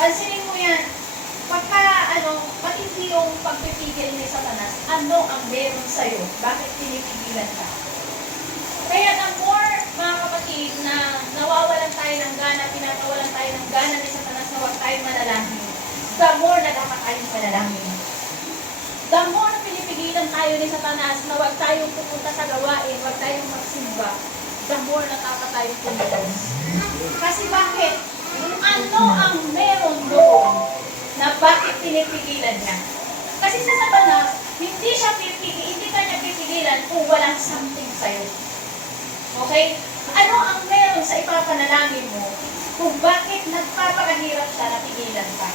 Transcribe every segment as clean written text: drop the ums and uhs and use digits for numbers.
Pansinin mo yan. Pagka, matindi yung pagpipigil ni Satanas, ano ang meron sa'yo? Bakit pinipigilan ka? Kaya the more, mga kapatid, na nawawalan tayo ng gana, pinatawalan tayo ng gana ni Satanas na huwag tayong manalangin, the more na dapat tayong manalangin. The more na pinipigilan tayo ni Satanas na huwag tayong pupunta sa gawain, huwag tayong magsimba, the more na dapat tayong pumuntos. Kasi bakit? Ano ang meron doon na bakit pinipigilan niya? Kasi sa Satanas, hindi ka niya pipigilan kung walang something sa'yo. Okay? Ano ang meron sa ipapanalangin mo kung bakit nagpapakahirap siya na pigilan ka?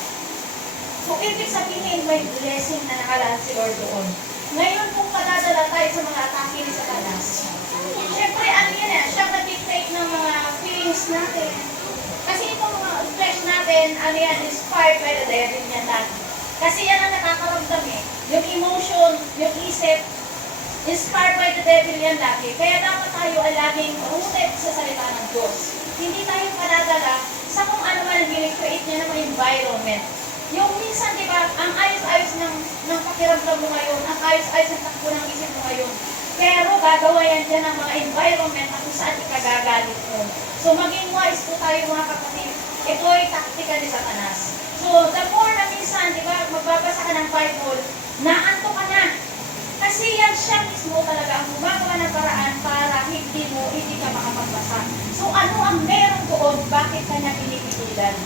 So, ibig sabihin, may blessing na nakalaan si Lord doon. Ngayon, kung padadala tayo sa mga atake ni Satanas, syempre, ano yan siya na-dictate ng mga feelings natin. Kasi itong flesh natin, ano yan, inspired by the devil yan natin. Kasi yan ang nakakaramdam eh. Yung emotion, yung isip, inspired by the devil yan lagi. Kaya dapat tayo ay laging rooted sa salita ng Diyos. Hindi tayo panadala sa kung ano man ang create niya ng environment. Yung minsan, di ba, ang ayos-ayos ng pakiramdam mo ngayon, ang ayos-ayos ng takbo ng isip mo ngayon. Pero gagawa yan dyan ng mga environment na kung saan ikagagalit mo. So maging wise po tayo mga kapatid. Ito ay taktika ni Satanas. So the more na minsan, di ba, magbabasa ka ng Bible, naanto ka na. Kasi yan siya mismo talaga ang gumagawa ng paraan para hindi ka makapagbasa. So ano ang meron doon? Bakit kanya pinipigilan?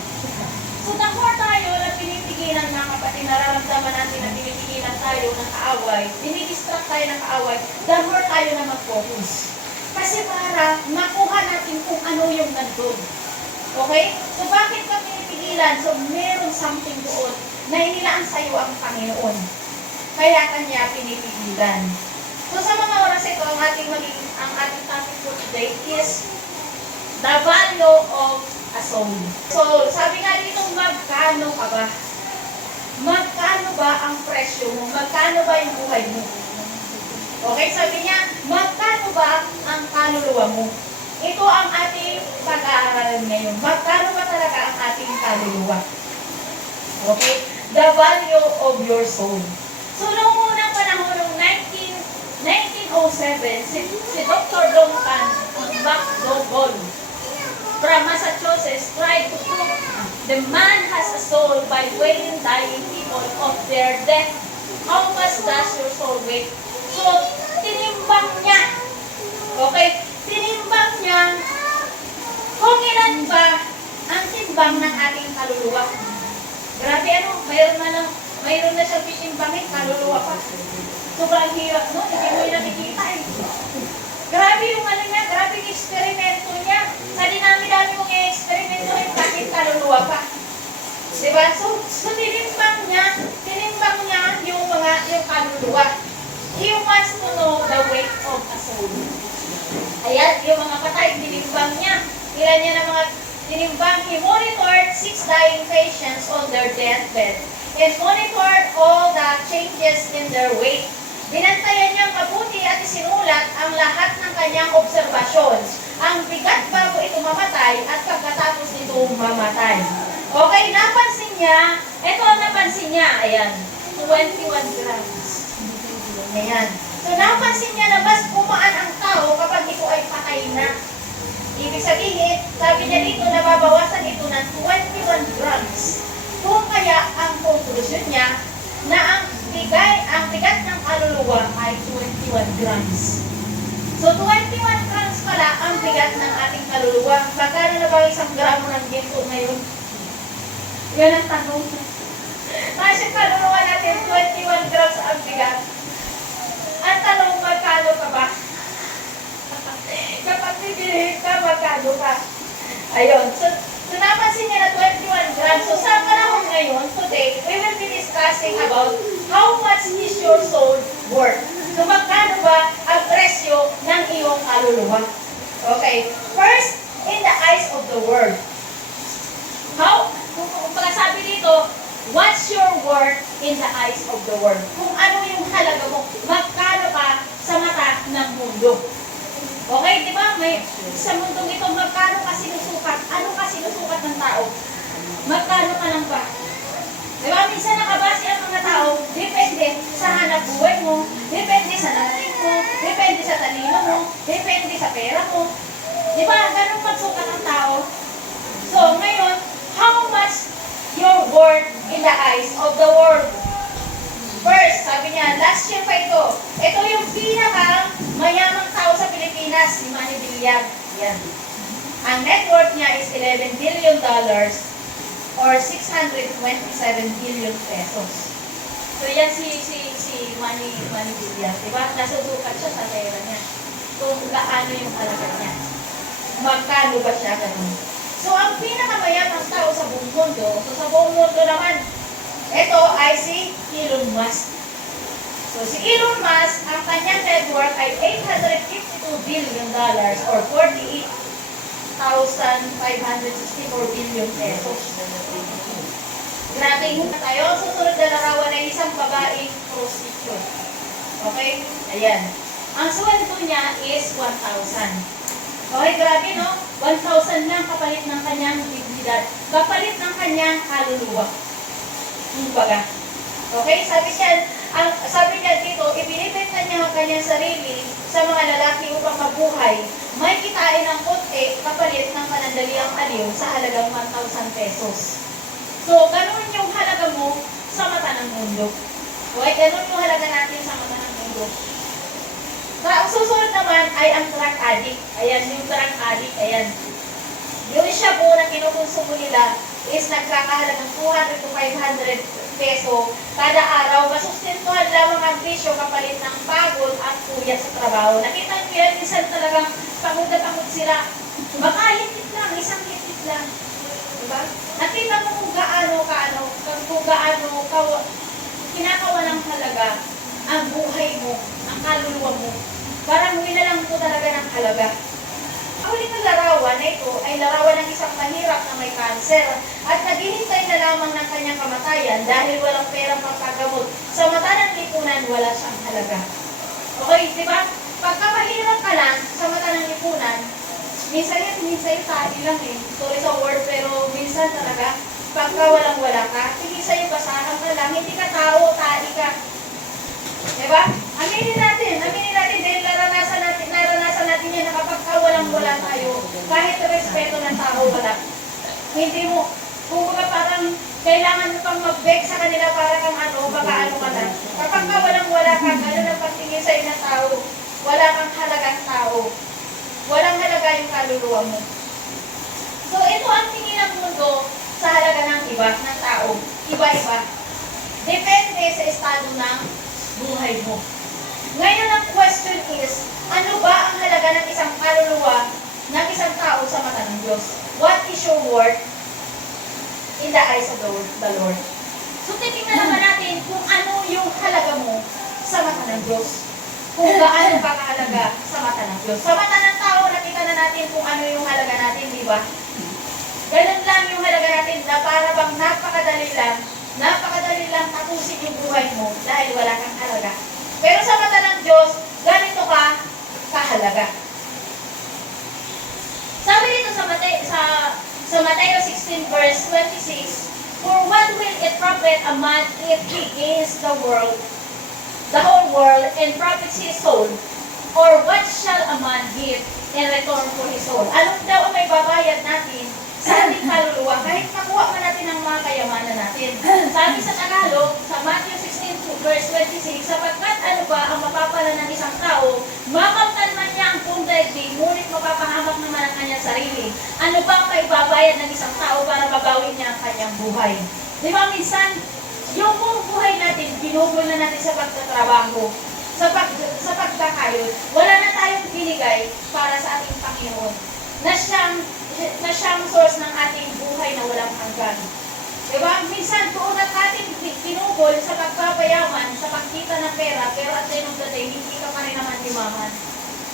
So the more tayo na pinipigilan mga kapatid, nararamdaman natin na pinipigilan tayo ng kaaway, dinidistract tayo ng kaaway, the more tayo na mag-focus. Kasi para makuha natin kung ano yung nandun. Okay? So bakit ka pinipigilan? So meron something doon na inilaan sa'yo ang Panginoon. Kaya kanya pinipigilan. So sa mga oras ito, ang ating topic for today is the value of a soul. So sabi nga dito, magkano ka ba? Magkano ba ang presyo mo? Magkano ba yung buhay mo? Okay, sabi niya, magkano ba ang kaluluwa mo? Ito ang ating pag-aaralan ngayon. Magkano ba talaga ang ating kaluluwa? Okay? The value of your soul. So, noong unang panahon ng 1907, si Dr. Duncan McDougall from Massachusetts tried to prove the man has a soul by weighing dying people of their death. How much does your soul weigh? So, tinimbang niya. Okay? Tinimbang niya kung ilan ba ang timbang ng ating kaluluwa. Grabe mayroon na siyang titimbangin, kaluluwa pa. Sobrang hirap no? Hindi mo yung nakikita eh. Grabe yung niya, grabe yung eksperimento niya. Sa dinami-dami mong i-eksperimento rin, bakit kaluluwa pa. Diba? So tinimbang niya yung kaluluwa. He wants to know the weight of a soul. Ayan, yung mga patay, tinimbang niya. Ilan niya ng mga tinimbang? He monitored 6 dying patients on their deathbed and monitored all the changes in their weight. Binantayan niyang mabuti at isinulat ang lahat ng kanyang obserbasyon. Ang bigat bago ito mamatay at pagkatapos ito mamatay. Okay, napansin niya, ito ang napansin niya, ayan, 21 grams. Ayan. So, napansin niya na mas pumaan ang tao kapag ito ay patay na. Ibig sabihin, sabi niya dito, nababawasan ito ng 21 grams. Kung kaya ang konklusyon niya na ang bigat ng kaluluwa ay 21 grams. So, 21 grams pala ang bigat ng ating kaluluwa. Magkano na ba isang gramo ng ginto ngayon? Yan ang tanong. Kasi kaluluwa natin, 21 grams ang bigat. Ang tanong, magkano ka ba? Kapag pipiliin ka, magkano ka? Ayun. So napansin niya na 21 grams. So sa panahon ngayon, today, we will be discussing about how much is your soul worth. So magkano ba ang presyo ng iyong kaluluwa? Okay. First, in the eyes of the world. Kung pagkasabi dito, what's your worth in the eyes of the world? Kung ano yung halaga mo, magkano ka sa mata ng mundo. Okay, di ba? Sa mundong ito, magkano ka sinusukat? Ano ka sinusukat ng tao? Magkano ka lang ba? Diba? Minsan nakabase ang mga tao, depende sa hanap buhay mo, depende sa nating mo, depende sa talino mo, depende sa pera mo. Diba? Ganun pagsukat ng tao. So, ngayon, how much your worth in the eyes of the world? First, sabi niya, last year pa ito. Ito yung pinaka mayamang tao sa Pilipinas, si Manny Villar. Yan. Ang net worth niya is $11 billion or 627 billion pesos. So yan si Manny Villar, diba? Nasusukat siya sa pera niya. Kung gaano yung halaga niya. Magkano ba siya ganun? So ang pinakamayamang tao sa buong mundo, so sa buong mundo naman, ito ay si Elon Musk. So si Elon Musk, ang kanyang net worth ay $852 billion or 48,564 billion pesos. Grabe yung tayo. Susunod na larawan ay isang babaeng prostitute. Okay? Ayan. Ang sweldo niya is 1,000. Okay, grabe no? 1,000 lang kapalit ng kanyang dignidad. Kapalit ng kanyang kaluluwa. Kumbaga. Okay? Sabi niya dito, ibinibenta niya ang kanyang sarili sa mga lalaki upang mabuhay. May kitain ng konti kapalit ng panandaliang aliw sa halagang 1,000 pesos. So, ganun yung halaga mo sa mata ng mundo. Okay? Ganun yung halaga natin sa mata ng mundo. Ang susunod naman ay ang drug addict. Ayan, yung drug addict, ayan. Yung shabu na kinukonsumo nila is nagkakahalaga ng 200 to 500 peso kada araw. Masustentuhan lamang ang bisyo kapalit ng pagod at puyat sa trabaho. Nakita nyo yan, minsan talagang pagod na pagod sila. Baka hitit lang, isang hitit lang. Diba? Nakita mo kung gaano kinakawalang halaga ang buhay mo, ang kaluluwa mo. Parang winalang mo talaga ng halaga. Ang huling na larawan na ito ay larawan ng isang mahirap na may kanser at naghihintay na lamang ng kanyang kamatayan dahil walang perang pagpagamot. Sa mata ng lipunan, wala siyang halaga. Okay, di ba? Pagka mahirap ka lang sa mata ng lipunan, minsan tayo lang eh. Sorry sa word, pero minsan talaga, pagka walang-wala ka, tingin sa'yo basahan ka lang, hindi ka tao, tahi ka. Diba? Aminin natin dahil naranasan natin yan na kapag walang-wala tayo, kahit respeto ng tao wala. Hindi mo, kung parang kailangan mo pang mag-beg sa kanila para kang baka ka na. Kapag walang-wala ka, gano'n ang pagtingin sa'yo ng tao, wala kang halagang tao. Walang halaga yung kaluluwa mo. So, ito ang tingin ng mundo sa halaga ng iba, ng tao. Iba-iba. Depende sa estado ng buhay mo. Ngayon ang question is, ano ba ang halaga ng isang kaluluwa ng isang tao sa mata ng Diyos? What is your worth in the eyes of the Lord? So, titingnan naman natin kung ano yung halaga mo sa mata ng Diyos. Kung gaano ka kahalaga sa mata ng Diyos. Sa mata ng tao, nakita na natin kung ano yung halaga natin, di ba? Ganun lang yung halaga natin na para bang napakadali lang tapusin yung buhay mo dahil wala kang halaga. Pero sa mata ng Diyos, ganito ka kahalaga. Sabi dito sa Mateo 16 verse 26, for what will it profit a man if he gains the whole world, and profits his soul? Or what shall a man give in return for his soul? Anong daw ang may babayad natin sa ating kaluluwa kahit makuha man natin ang mga kayamanan natin? Sabi sa Tagalog, sa Matthew 16 verse 26, sapagkat ano ba ang mapapala ng isang tao, makamtan man niya ang buong daigdig, ngunit mapapahamak naman ang kanyang sarili. Ano ba ang may babayad ng isang tao para mabawi niya ang kanyang buhay? Di ba minsan, yung buong buhay natin, ginugol na natin sa pagtatrabaho, sa pagkakayod, wala na tayong binigay para sa ating Panginoon, na siyang source ng ating buhay na walang hanggan. Diba? Minsan, doon at ating ginugol sa pagpapayaman, sa pagkita ng pera, pero at the end of the day, hindi ka pa rin naman limaman.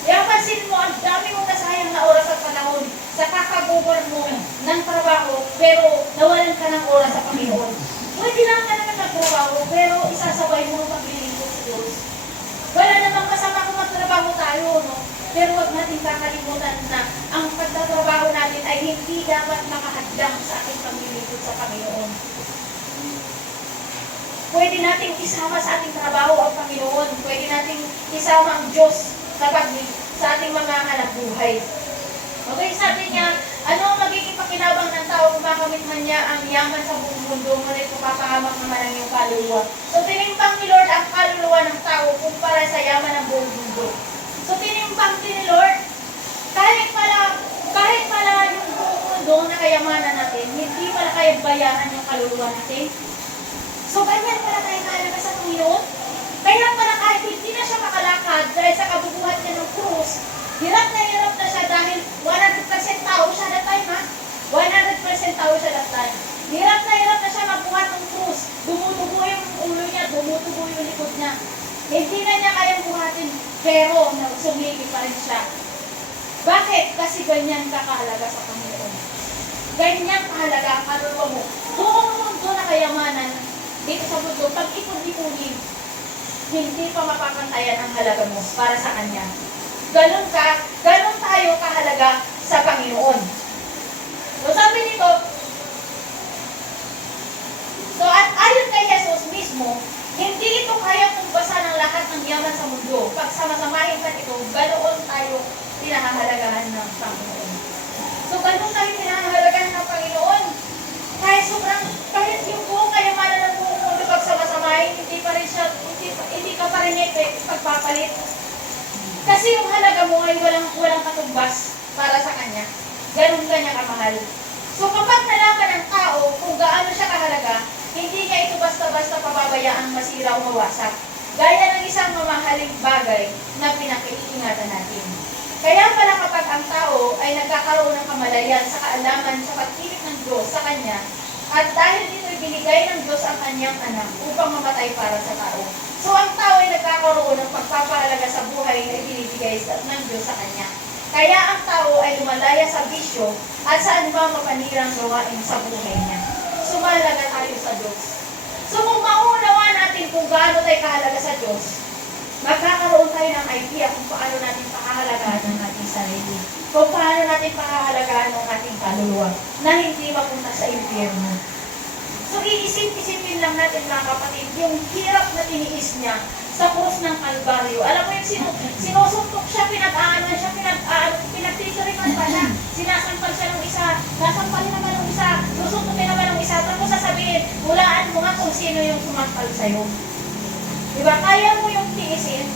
Kaya pansin mo, ang dami mong nasayang na oras at panahon sa kakagugol mo ng trabaho, pero nawalan ka ng oras sa Panginoon. Pwede lang ka naman magtrabaho, pero isasabay mo ang paglilingkod sa Diyos. Wala namang masama kung magtrabaho tayo, no? Pero huwag natin kakalimutan na ang pagtatrabaho natin ay hindi dapat makahadlang sa ating paglilingkod sa Panginoon. Pwede nating isama sa ating trabaho ang Panginoon. Pwede nating isama ang Diyos sa ating mga hanap buhay. Okay, sabi niya, ano ang magiging pakinabang ng tao kung makamit man niya ang yaman sa buong mundo, ngunit mapapahamak naman ang iyong kaluluwa. So, tinimbang ni Lord ang kaluluwa ng tao kumpara sa yaman ng buong mundo. So, tinimbang din ni Lord, kahit pala yung buong mundo na kayamanan natin, hindi pala kaya bayaran yung kaluluwa natin. So, ganyan pala tayo kahalaga sa Panginoon. Kaya pala kahit hindi na siya makalakad dahil sa kabubuhat niya ng krus, hirap na siya dahil 100% tao siya that time, ha? 100% tao siya that time. Hirap na siya magbuhat ng krus. Dumudugo yung ulo niya, dumudugo yung likod niya. Hindi na niya kayang buhatin, pero sumili pa rin siya. Bakit? Kasi ganyan ka kahalaga sa Panginoon. Ganyan kahalaga ang kaluluwa mo. Buong mundo na kayamanan dito sa mundo, pag ipon-ipunin, hindi pa mapapantayan ang halaga mo para sa Kanya. Ganon tayo kahalaga sa Panginoon. So sabi nito, at ayon kay Jesus mismo, hindi ito kaya tumbasa ng lahat ng yaman sa mundo. Pag samasamahin pa ito, ganoon tayo pinahahalagahan ng Panginoon. So ganon tayo pinahahalagahan ng Panginoon. Kahit yung buong kayamanan ng buong mundo, pag samasamahin, hindi ka pa rin pagpapalit. Kasi yung halaga mo ay walang katumbas para sa Kanya. Ganun kanya kamahal. So kapag nalaman ng tao kung gaano siya kahalaga, hindi niya ito basta-basta pababayaang masira o mawasak. Gaya ng isang mamahaling bagay na pinakiingatan natin. Kaya pala kapag ang tao ay nagkakaroon ng kamalayan sa kaalaman sa pag-ibig ng Diyos sa Kanya, at dahil dito'y binigay ng Diyos ang Kanyang anak upang mamatay para sa tao. So ang tao ay nagkakaroon ng pagpapahalaga sa buhay na ibinibigay ng Diyos sa Kanya. Kaya ang tao ay lumalaya sa bisyo at sa anumang mapanirang gawain sa buhay niya. Sumalaga tayo sa Diyos. So kung maunawa natin kung gaano tayo kahalaga sa Diyos, magkakaroon tayo ng idea kung paano natin pakahalagahan ng ating sarili. Kung paano natin pakahalagahan ng ating kaluluwa na hindi mapunta sa impyerno. So iisip-isipin lang natin mga kapatid, yung hirap na tiniis niya sa krus ng Kalbaryo. Alam mo yung sinusuntok siya, pinagtitiripan pa siya, sinasampal siya ng isa, nasampalin naman ng isa, susuntokin naman ng isa, tapos sasabihin, hulaan mo nga kung sino yung sumampal sa'yo. Diba? Kaya mo yung tiisin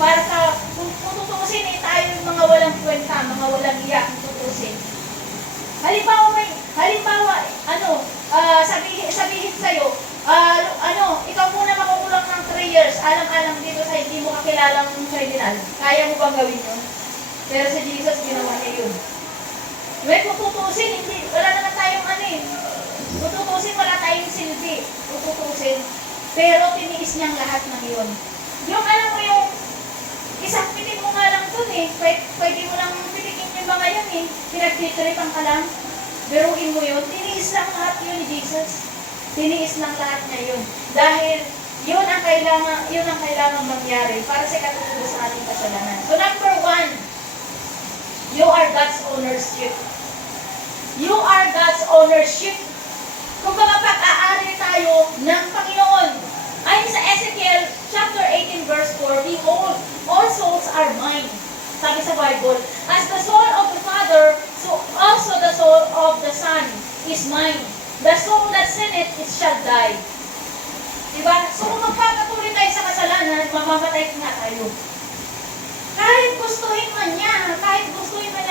para sa, kung tutusin tayo yung mga walang kwenta, mga walang iyak, kung tutusin. Halimbawa, sabihin sa'yo, ikaw muna makukulang ng 3 years, alang-alang dito sa hindi mo kakilalang criminal. Kaya mo bang gawin yun? Pero si Jesus, ginawa niya yun. Kung tutusin, wala naman tayong Kung tutusin, wala tayong silbi. Kung tutusin. Pero tiniis niyang lahat ng yun. Yung alam mo yung, isang pitik mo nga lang dun pwede mo lang pitikin yung mga yun pinagtitiripan ka lang. Biruin mo yun. Tiniis lang lahat yun ni Jesus. Tiniis lang lahat niya yun. Dahil yun ang kailangan mangyari para sa katutubos sa ating kasalanan. So number 1, you are God's ownership. You are God's ownership. Kung pag-aari tayo ng Panginoon, ayon sa Ezekiel chapter 18 verse 4, behold, all souls are mine. Sabi sa Bible, as the soul of the Father, so also the soul of the Son is mine. The soul that sinneth, it shall die. Diba? So kung magpapatuloy tayo sa kasalanan, mamamatay nga tayo. Kahit gustuhin man niya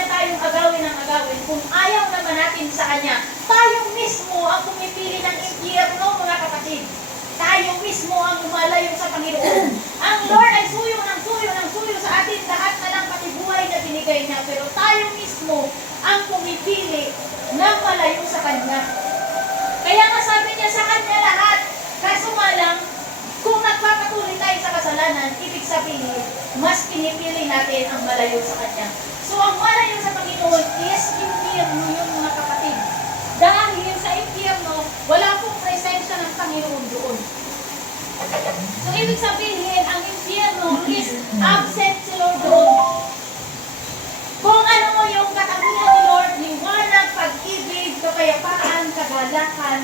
tayong agawin ng agawin, kung ayaw naman natin sa Kanya, tayo mismo ang pumipili ng impyerno, mga kapatid. Tayo mismo ang lumalayo sa Panginoon. Ang Lord ay suyo sa atin, lahat na lang pati buhay na binigay niya, pero tayo mismo ang pumipili ng malayo sa Kanya. Kaya nga sabi niya sa Kanya lahat, kaso nga lang, kung nagpapatuloy tayo sa kasalanan, ibig sabihin, mas pinipili natin ang malayo sa Kanya. So, ang malayo sa Panginoon is impyerno yun, mga kapatid. Dahil sa impyerno, wala pong presensya ng Panginoon doon. So, ibig sabihin, ang impyerno is absent si Lord doon. Kung ano mo yung katangian ni Lord, liwanag, pag-ibig, kapayapaan, kagalakan,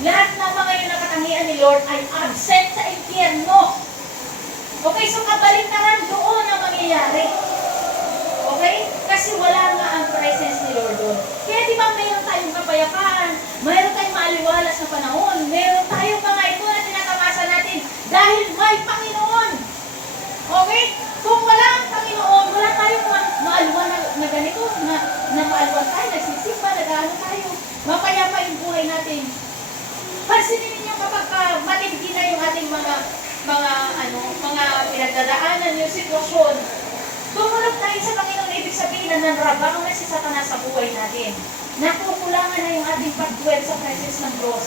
lahat ng mga yun na katangian kapangyarihan ni Lord ay absent sa impyerno. Okay, so kabaliktaran doon ang mangyayari. Okay? Kasi wala nga ang presence ni Lord doon. Kaya di ba mayroon tayong kapayapaan, mayroon tayong maaliwalas na panahon, mayroon tayong mga ito na tinatamasa natin dahil may Panginoon. Okay? Kung wala ang Panginoon, wala tayong maaluan na ganito, na maaluan tayo, nagsisimba, nag-ano tayo, mapayapa yung buhay natin. Pansinin ninyo kapag matindi na yung ating mga pinagdadaanan, yung sitwasyon, tumulog tayo sa Panginoon, ibig sabihin na nanrabang na si Satanas sa buhay natin. Nakukulangan na yung ating pag-dwell sa presence ng Diyos.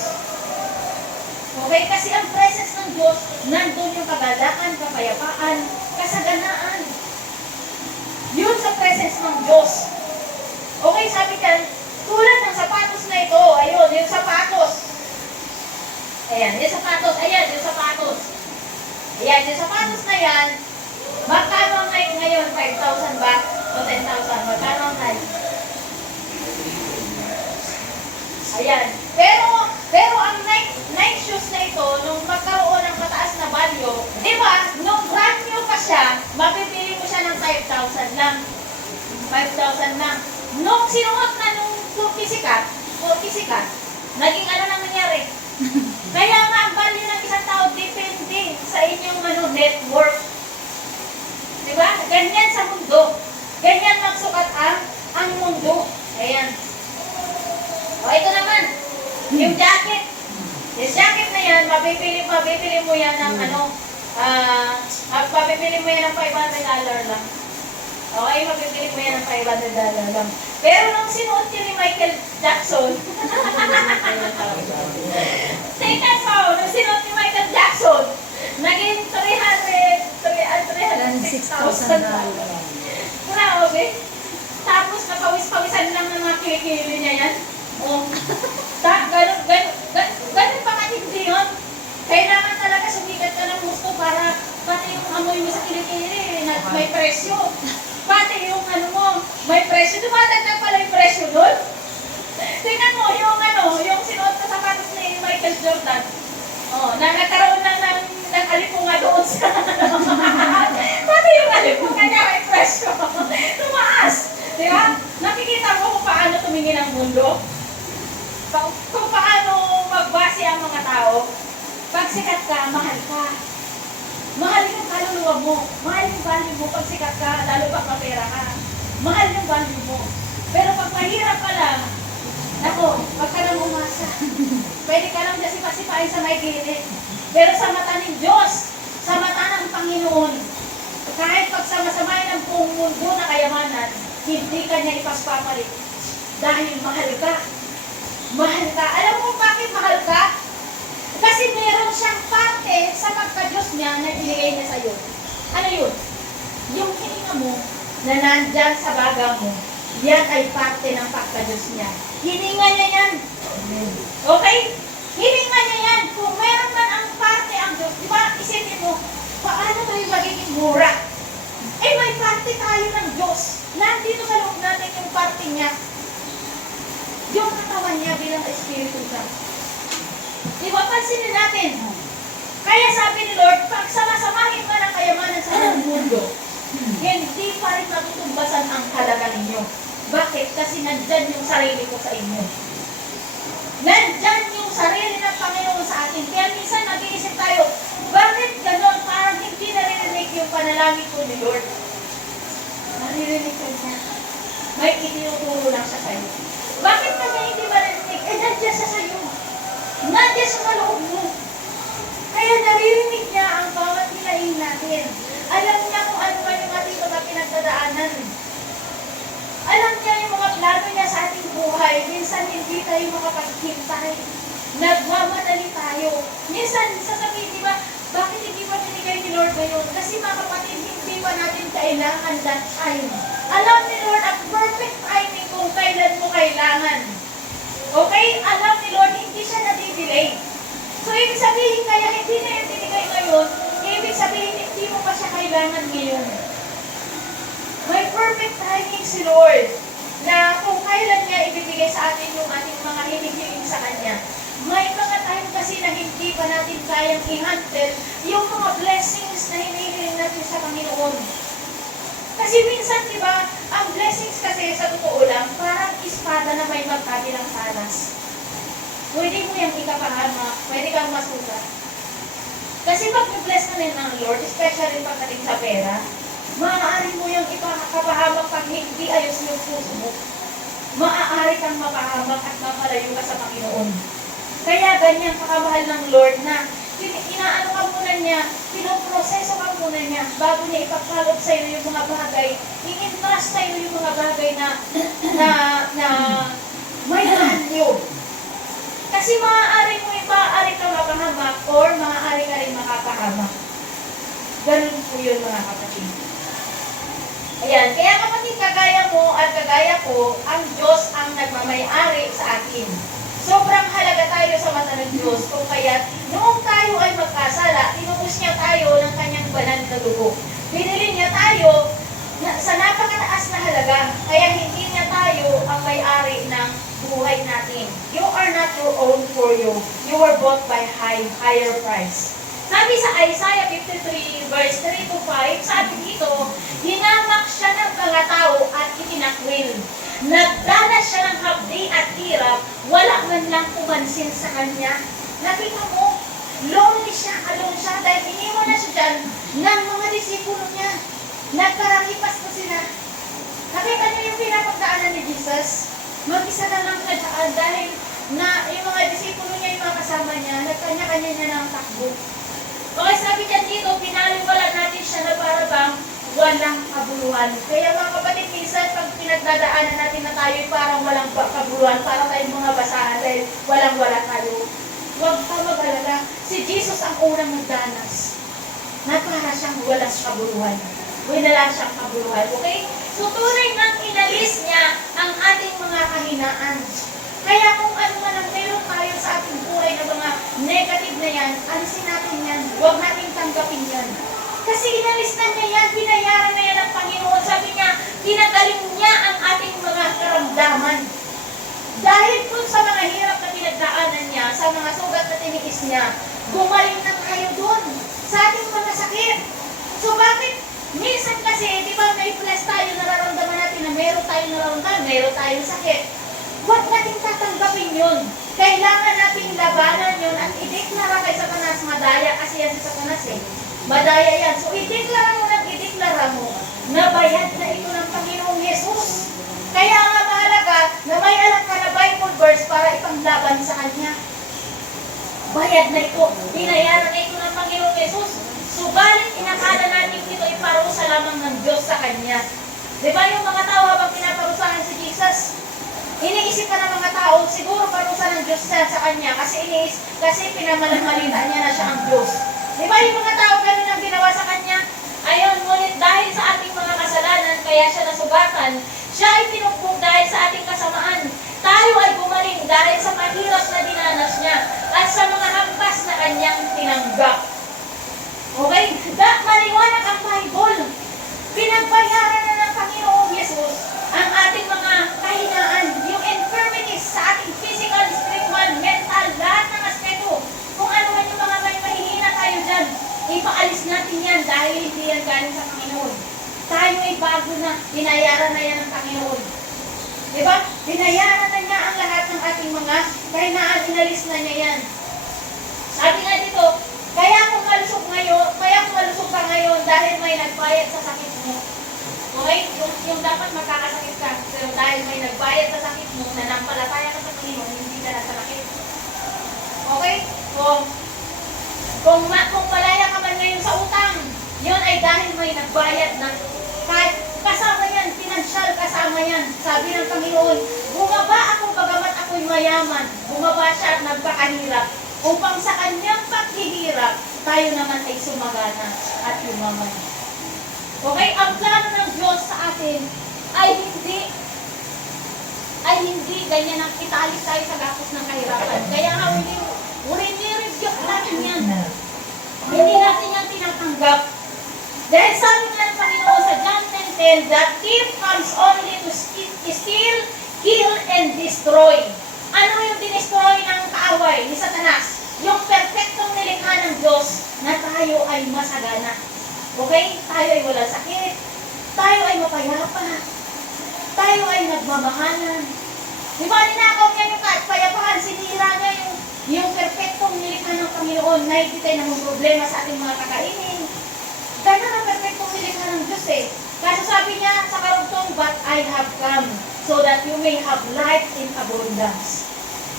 Okay? Kasi ang presence ng Diyos, nandun yung kagalakan, kapayapaan, kasaganaan. Yun sa presence ng Diyos. Okay, sabi ka, tulad ng sapatos na ito, ayun, yung sapatos. Ayan, yung sapatos, ayan, yung sapatos. Ayan, yung sapatos na yan, magkano ang Nike ngayon? 5,000 ba? O 10,000? Magkano ang Nike? Ayan. Pero ang Nike shoes na ito, nung magkaroon ng mataas na value, di ba, nung brand new pa siya, mapipili mo siya ng 5,000 lang. 5,000 lang. Nung sinuot na nung purkisikat, naging ano nang nangyari? Kaya nga, ang value ng isang tao, depende sa inyong network. Diba? Ganyan sa mundo. Ganyan magsukat ang mundo. Ayan. O, ito naman. Yung jacket. Yung jacket na yan, mabibili mo yan ng mabibili mo yan ng $500 lang. Okay, mabibili mo yan ng $500 lang. Pero nung sinuot niya ni Michael Jackson, tingnan mo, nung sinuot ni Michael Jackson, naging $306,000. Grabe. Tapos napawis-pawisan lang ng mga kilikili niya yan. Oh. Ganun pa katindi yun. Kailangan talaga sumikat ka ng gusto para pati yung amoy mo sa kilikili may presyo. Pati yung may presyo. Dumadagdag pala yung presyo doon. Tingnan mo, yung sinuot na sapatos ni Michael Jordan. Oh, nagkaroon na ng alipunga doon sa pati yung alipunga niya may presyo. Tumaas. Di ba? Nakikita mo kung paano tumingin ang mundo? Kung paano magbase ang mga tao? Pag sikat ka, mahal ka. Mahal yung kaluluwa mo. Mahal yung value mo pag sikat ka, lalo pag mapera ka. Mahal yung value mo. Pero pag mahirap ka lang, wag ka nang umasa. Pwede ka lang dyan sipa-sipain sa may gilid. Pero sa mata ng Diyos, sa mata ng Panginoon, kahit pagsamasamahin ng buong mundo na kayamanan, hindi ka niya ipaspapalit. Dahil mahal ka. Mahal ka. Alam mo bakit mahal ka? Kasi meron siyang parte sa pagka-Diyos niya na binigay niya sa'yo. Ano yun? Yung hininga mo na nandyan sa baga mo, yan ay parte ng pagka-Diyos niya. Hininga niya yan. Okay? Hininga niya yan. Kung meron man ang parte ang Diyos, di ba, isipin mo, paano tayo magiging mura? Eh, may parte tayo ng Diyos. Nandito sa loob natin yung parte niya. Yung katawan niya bilang Espiritu Santo. Di ba, pansinin natin. Kaya sabi ni Lord, pag samasamahin man ang kayamanan sa buong mundo, hindi pa rin matutumbasan ang halaga ninyo. Bakit? Kasi nandyan yung sarili ko sa inyo. Nandyan yung sarili ng Panginoon sa atin. Kaya minsan nag-iisip tayo, bakit gano'n? Parang hindi naririnig yung panalangin ko ni Lord. Naririnig ko niya. May itinuturo lang siya sa'yo. Bakit kami hindi maririnig? Eh, nandyan siya sa'yo. Nandyan sa kaloob mo. Kaya naririnig niya ang bawat hilahin natin. Alam niya kung ano man yung ating mga pinagdadaanan. Alam niya yung mga plano niya sa ating buhay. Minsan hindi tayo makapaghintay. Nagmamadali tayo. Minsan sasabihin, di ba, bakit hindi pa binigay ni Lord ngayon? Kasi mga kapatid, hindi pa natin kailangan that time. Alam ni Lord ang perfect timing kung kailan mo kailangan. Okay? Alam ni Lord, hindi siya nadidelay. So, ibig sabihin kaya hindi na yung binigay ngayon, ibig sabihin hindi mo pa siya kailangan ngayon. May perfect timing si Lord na kung kailan niya ibibigay sa atin yung ating mga hinihiling sa Kanya. May mga time kasi na hindi pa natin kayang i-handle yung mga blessings na hinihiling natin sa Panginoon. Kasi minsan, di ba, ang blessings kasi sa totoo lang, parang espada na may magkabilang talas. Pwede mo yung ikapahamak, pwede kang masugat. Kasi pag bless na rin ng Lord, especially pagdating sa pera, maaari mo yung ipakapahamak pag hindi ayos yung puso mo. Maaari kang mapahamak at mapalayo ka sa Panginoon. Kaya ganyan kakamahal ng Lord na inaano ka muna niya, pinoproseso ka muna niya bago niya ipapalog sa iyo yung mga bagay, i-entrust sa iyo yung mga bagay na may value. Kasi maaari kang mapahamak or maaari ka rin makapahamak. Ganun po yun mga kapatid. Ayan, kaya kapatid, kagaya mo at kagaya ko, ang Diyos ang nagmamay-ari sa atin. Sobrang halaga tayo sa mata ng Diyos kung kaya't noong tayo ay magkasala, tinubos niya tayo ng kanyang banal na dugo. Binili niya tayo sa napakataas na halaga, kaya hindi niya tayo ang may-ari ng buhay natin. You are not your own for you. You were bought by higher price. Sabi sa Isaiah 53 verse 3 to 5, sabi dito, hinamak siya ng mga tao at itinakwil. Nagdanas siya ng hapdi at hirap, wala man lang pumansin sa kanya. Nakita mo, lonely siya, alone siya, dahil iniwan na siya dyan ng mga disipulo niya. Nagkarakipas na sila. Nakita niyo yung pinapagdaanan ni Jesus? Mag-isa na lang siya dyan dahil na yung mga disipulo niya, yung mga kasama niya, nagkanya-kanya niya ng takbo. Okay, sabi niya dito, pinaliwala natin siya na para bang walang kabuluhan. Kaya mga kapatid, minsan pag pinagdadaanan natin na tayo parang walang kabuluhan, para tayong mga basahan dahil walang-wala tayo. Huwag ka mag-alala. Si Jesus ang unang nagdanas na para siyang walang kabuluhan. Wala siyang kabuluhan. Okay? So, tunay nang inalis niya ang ating mga kahinaan. Kaya kung ano man ang meron tayo sa ating buhay na mga negative na yan, alisin natin yan. Huwag natin tanggapin yan. Kasi inalis na niya yan, binayaran na yan ng Panginoon. Sabi niya, tinagaling niya ang ating mga karamdaman. Dahil kung sa mga hirap na pinagdaanan niya, sa mga sugat na tiniis niya, gumaling na tayo dun sa ating mga sakit. So bakit? Minsan kasi, di ba may flesh tayo, nararamdaman natin na meron tayong nararamdaman, meron tayong sakit. Huwag natin tatanggapin yun. Kailangan natin labanan yun at ideklara kay Satanas, madaya kasi yan si Satanas eh. Madaya yan. So ideklara mo na bayad na ito ng Panginoong Yesus. Kaya nga mahalaga na may alam ka na Bible verse para ipanglaban sa Kanya. Bayad na ito. Binayaran na ito ng Panginoong Yesus. Subalit inakala natin ito ay parusa lamang ng Diyos sa Kanya. Di ba yung mga tao habang pinaparusahan si Jesus? Iniisip pa ng mga tao, siguro parusa ng Diyos sa Kanya kasi pinamalamalita niya na siya ang Diyos. Di ba yung mga tao ganun ang ginawa sa Kanya? Ayun, ngunit dahil sa ating mga kasalanan, kaya siya nasugatan, siya ay pinugbog dahil sa ating kasamaan. Tayo ay gumaling dahil sa mahirap na dinanas niya at sa mga hampas na Kanyang tinanggap. Okay? Maliwanag ang Bible. Pinagbayaran na ng Panginoong Yesus ang ating mga kahinaan, yung infirmities sa ating physical, spiritual, mental, lahat ng aspeto. Kung ano man yung mga may mahihina tayo dyan, ipaalis natin yan dahil hindi yan galing sa Panginoon. Tayo ay bago na, binayaran na yan ng Panginoon. Diba? Binayaran na niya ang lahat ng ating mga kahinaan, inalis na niya yan. Sabi nga dito, kaya kung malusog ka ngayon dahil may nagbayad sa sakit mo. Okay? Yung dapat magkakasakit ka, pero dahil may nagbayad sa sakit mo, nanampalataya ka sa Panginoon, hindi ka na sa sakit. Okay? Kung malaya ka man ngayon sa utang, yun ay dahil may nagbayad na. Kahit kasama yan, pinansyal kasama yan. Sabi ng Panginoon, bumaba ako bagamat ako'y mayaman. Bumaba siya at nagpakahirap. Upang sa kanyang paghihirap, tayo naman ay sumagana at yumaman. Okay? Ang plano ng Diyos sa atin ay hindi ganyan ang italis tayo sa gapos ng kahirapan. Kaya nga, nire-reject natin yan. Hindi natin yan tinatanggap. Dahil sabi nga ng Panginoon sa John 10:10, the thief comes only to steal, kill, and destroy. Ano yung dinestroy ng kaaway ni Satanas? Yung perfectong nilikha ng Diyos. ay masagana. Okay? Tayo ay walang sakit. Tayo ay mapayapa. Tayo ay nagmamahalan. Di ba, ninakaw niya yung kapayapahan, sinira niya yung perfectong nilikha ng Panginoon na hindi tayo namang problema sa ating mga kakainin. Dahil na perfectong nilikha ng Diyos eh. Kasi sabi niya sa karugtong, but I have come so that you may have life in abundance.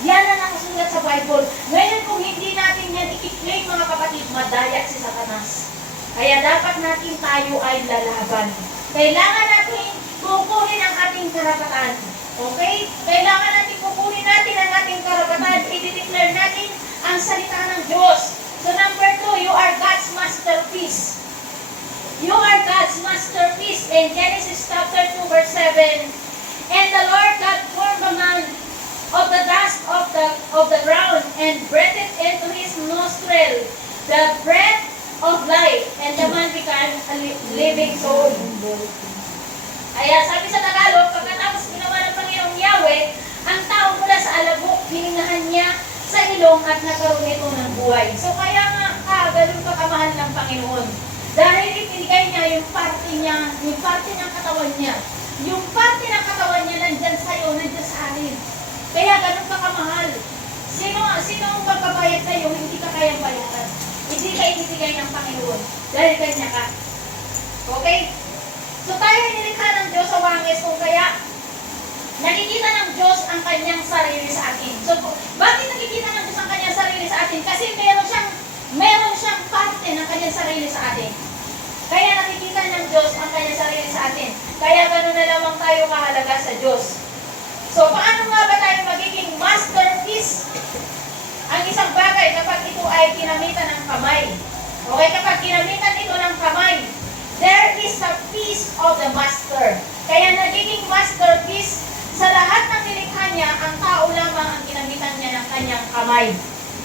Yan ang nakasulat sa Bible. Ngayon kung hindi natin yan i-claim mga kapatid, madaya si Satanas. Kaya dapat natin tayo ay lalaban. Kailangan natin kukunin ang ating karapatan. Okay? Kailangan natin kukunin natin ang ating karapatan. I-declare natin ang salita ng Diyos. So number 2, you are God's masterpiece. You are God's masterpiece. In Genesis chapter 2 verse 7, and the Lord God formed a man of the dust of the ground and breathed into his nostril the breath of life, and the man became a living soul. Kaya sabi sa Tagalog, pagkatapos ginawa ng Panginoong Yahweh, ang tao mula sa alabok, hiningahan niya sa ilong at nagkaroon ito ng buhay. So kaya nga, ganun ka kamahal ng Panginoon. Dahil ipinigay niya yung parte ng katawan niya. Yung parte ng katawan niya nandyan sa'yo, nandyan sa atin. Kaya ganun ka kamahal. Sino ang magbabayad sa'yo, hindi ka kayang bayaran. Hindi ka ibibigay ng Panginoon. Dahil kanya ka. Okay? So tayo ay nilikha ng Diyos sa wangis, kung kaya nakikita ng Diyos ang kanyang sarili sa atin. So bakit nakikita ng Diyos ang kanyang sarili sa atin? Kasi meron siyang parte ng kanyang sarili sa atin. Kaya nakikita ng Diyos ang kanyang sarili sa atin. Kaya gano'n na lamang tayo kahalaga sa Diyos. So paano nga ba tayo magiging masterpiece? Ang isang bagay kapag ito ay kinamitan ng kamay. Okay, kapag kinamitan ito ng kamay, there is a piece of the master. Kaya nagiging masterpiece sa lahat ng nilikha niya, ang tao lamang ang kinamitan niya ng kanyang kamay.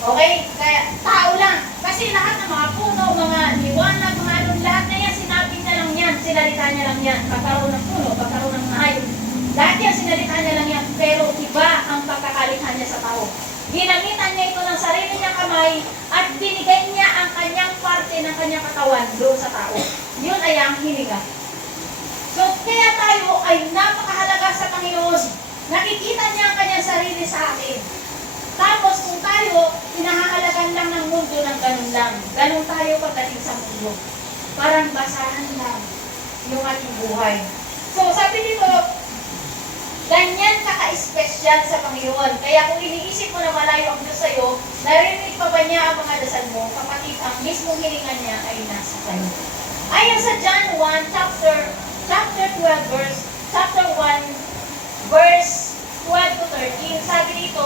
Okay? Kaya tao lang. Kasi lahat ng mga puno, mga liwanag, mga anong lahat na yan, sinabi niya lang yan, sinalita niya lang yan. Pagkaroon ng puno, pagkaroon ng hayop. Lahat yan, sinalita niya lang yan. Pero iba ang pagkakalikha niya sa tao. Ginamitan niya ito ng sarili niyang kamay at binigay niya ang kanyang parte ng kanyang katawan doon sa tao. Yun ay ang hininga. So, kaya tayo ay napakahalaga sa Panginoon. Nakikita niya ang kanyang sarili sa atin. Tapos, kung tayo, pinahahalagan lang ng mundo ng ganun lang. Ganun tayo pagdating sa mundo. Parang basahan lang yung ating buhay. So, sabi dito, ganyan ka-espesyal sa Panginoon. Kaya kung iniisip mo na malayo ang Diyos sa'yo, narinig pa ba niya ang mga dasal mo, kapatid, ang mismong hininga niya ay nasa sa'yo. Ayon sa John 1, chapter 1, verse 12 to 13, sabi dito,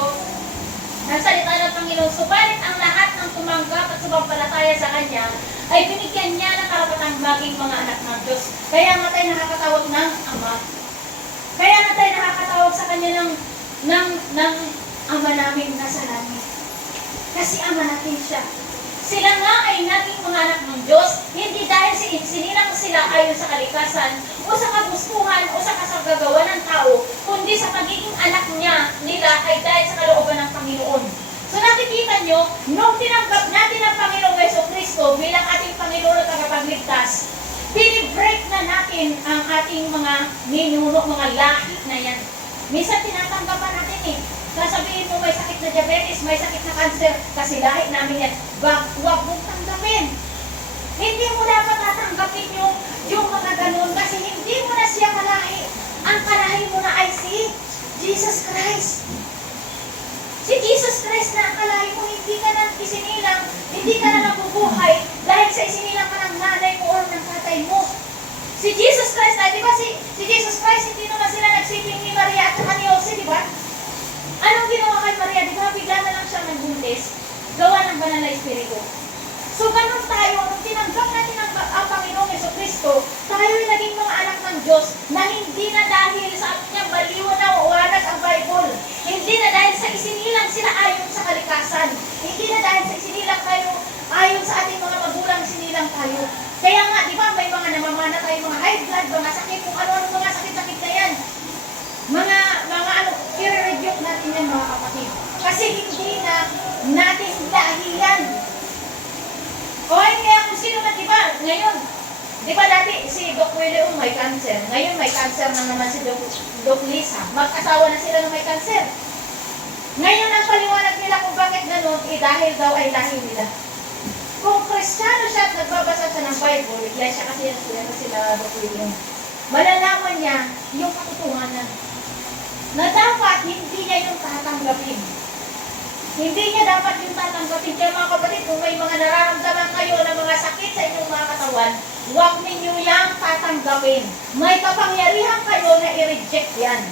ang salita ng Panginoon, subalit ang lahat ng tumanggap at sumampalataya sa Kanya, ay binigyan niya ng karapatang maging mga anak ng Diyos. Kaya nga tayo nakakatawag ng Ama. Kaya nga tayo nakakatawag sa Kanya ng Ama namin nasa langit. Kasi Ama natin siya. Sila nga ay naging mga anak ng Diyos, hindi dahil sinilang sila ayon sa kalikasan, o sa kagustuhan, o sa kasagagawa ng tao, kundi sa pagiging anak nila ay dahil sa kalooban ng Panginoon. So nakikita nyo, nung tinanggap natin ang Panginoong Jesucristo bilang ating Panginoon at tagapagligtas, pinibreak na natin ang ating mga ninuno, mga lahi na yan. Minsan tinatanggapan natin eh. Sasabihin mo may sakit na diabetes, may sakit na cancer, kasi lahi namin yan. Huwag mong tanggapin. Hindi mo dapat tatanggapin yung mga ganun, kasi hindi mo na siya kalahi. Ang kalahi mo na ay si Jesus Christ. Si Jesus Christ na ang kalahi mo, hindi ka na isinilang, hindi ka na nabubuhay dahil sa isinilang ka ng nanay mo o ng tatay mo. Si Jesus Christ, di ba si Jesus Christ, hindi naman sila nagsiping ni Maria at saka ni Jose, di ba? Anong ginawa kay Maria? Di ba bigla na lang siya nagbuntis? Gawa ng banal na espiritu. So ganun tayo, nung tinanggap natin ang Panginoong Jesucristo, tayo ay naging mga anak ng Diyos na hindi na dahil sa atin niya baliwan na uwalag ang Bible. Hindi na dahil sa isinilang sila ayon sa kalikasan. Hindi na dahil sa isinilang tayo ayon sa ating mga magulang isinilang tayo. Kaya nga, di ba, may mga namamana tayo, mga high blood, mga sakit, kung ano-ano mga sakit-sakit na yan. Mga i-rebuke natin yan, mga kapatid. Kasi hindi na natin dahil yan. Okay, kaya kung sino di ba, ngayon, di ba dati si Doc Willie may cancer, ngayon may cancer na naman si Doc Lisa, mag-asawa na sila na may cancer. Ngayon ang paliwanag nila kung bakit ganun, dahil daw ay lahi nila. Kung Kristiyano siya at nagbabasa siya ng Bible, iglesia kasi yan sila Doc Willie, malalaman niya yung katotohanan na dapat hindi niya yung tatanggapin. Hindi niya dapat yung tatanggapin. Kaya mga kapatid, kung may mga nararamdaman kayo na mga sakit sa inyong mga katawan, huwag ninyo yang tatanggapin. May kapangyarihan kayo na i-reject yan.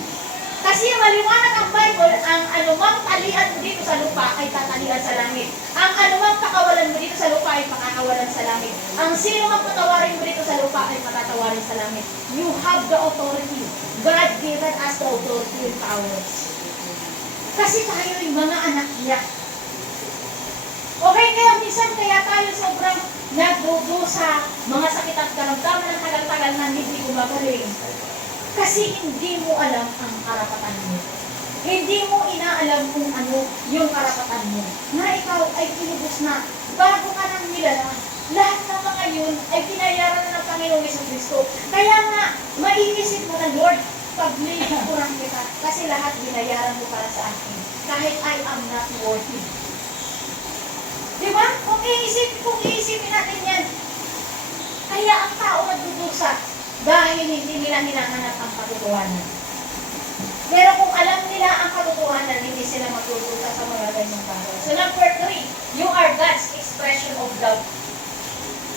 Kasi maliwanag ang Bible, ang anumang talian mo dito sa lupa ay tatalian sa langit. Ang anumang pakawalan mo dito sa lupa ay pakakawalan sa langit. Ang sino mang patawarin mo dito sa lupa ay patatawarin sa langit. You have the authority. God given us the authority and power. Kasi tayo yung mga anak niya. Okay, kaya minsan kaya tayo sobrang nagdugo sa mga sakit at karamdaman ng tagal-tagal na hindi gumagaling. Kasi hindi mo alam ang karapatan mo. Hindi mo inaalam kung ano yung karapatan mo. Na ikaw ay pinubos na bago ka nang nilala. Lahat ng mga yun ay pinayaran na ng Panginoong Jesucristo. Kaya nga, maiisip mo na, Lord, paglilingkuran kita. Kasi lahat binayaran mo para sa akin. Kahit I am not worthy. Diba? Kung iisipin natin yan, kaya ang tao nagdudusa. Dahil hindi nila hinahanap ang katotohanan. Pero kung alam nila ang katotohanan, hindi sila magdudusa sa mga ganyang bagay. So number 3, you are God's expression of love.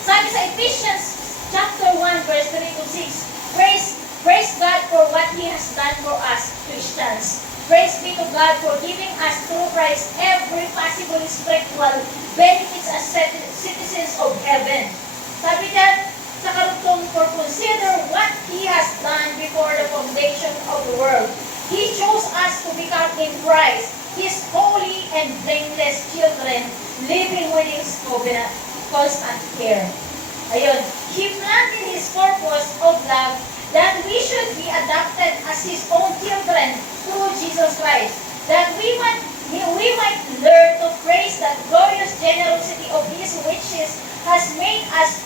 Sabi sa Ephesians chapter 1 verse 3 to 6, praise God for what He has done for us, Christians. Praise be to God for giving us through Christ every possible spiritual benefits as citizens of heaven. Sabi dyan, sa karugtong, for consider what He has done before the foundation of the world. He chose us to become in Christ His holy and blameless children, living with His covenant, constant care. Ayun, He planted His purpose of love that we should be adopted as His own children through Jesus Christ, that we might learn to praise that glorious generosity of His riches has made us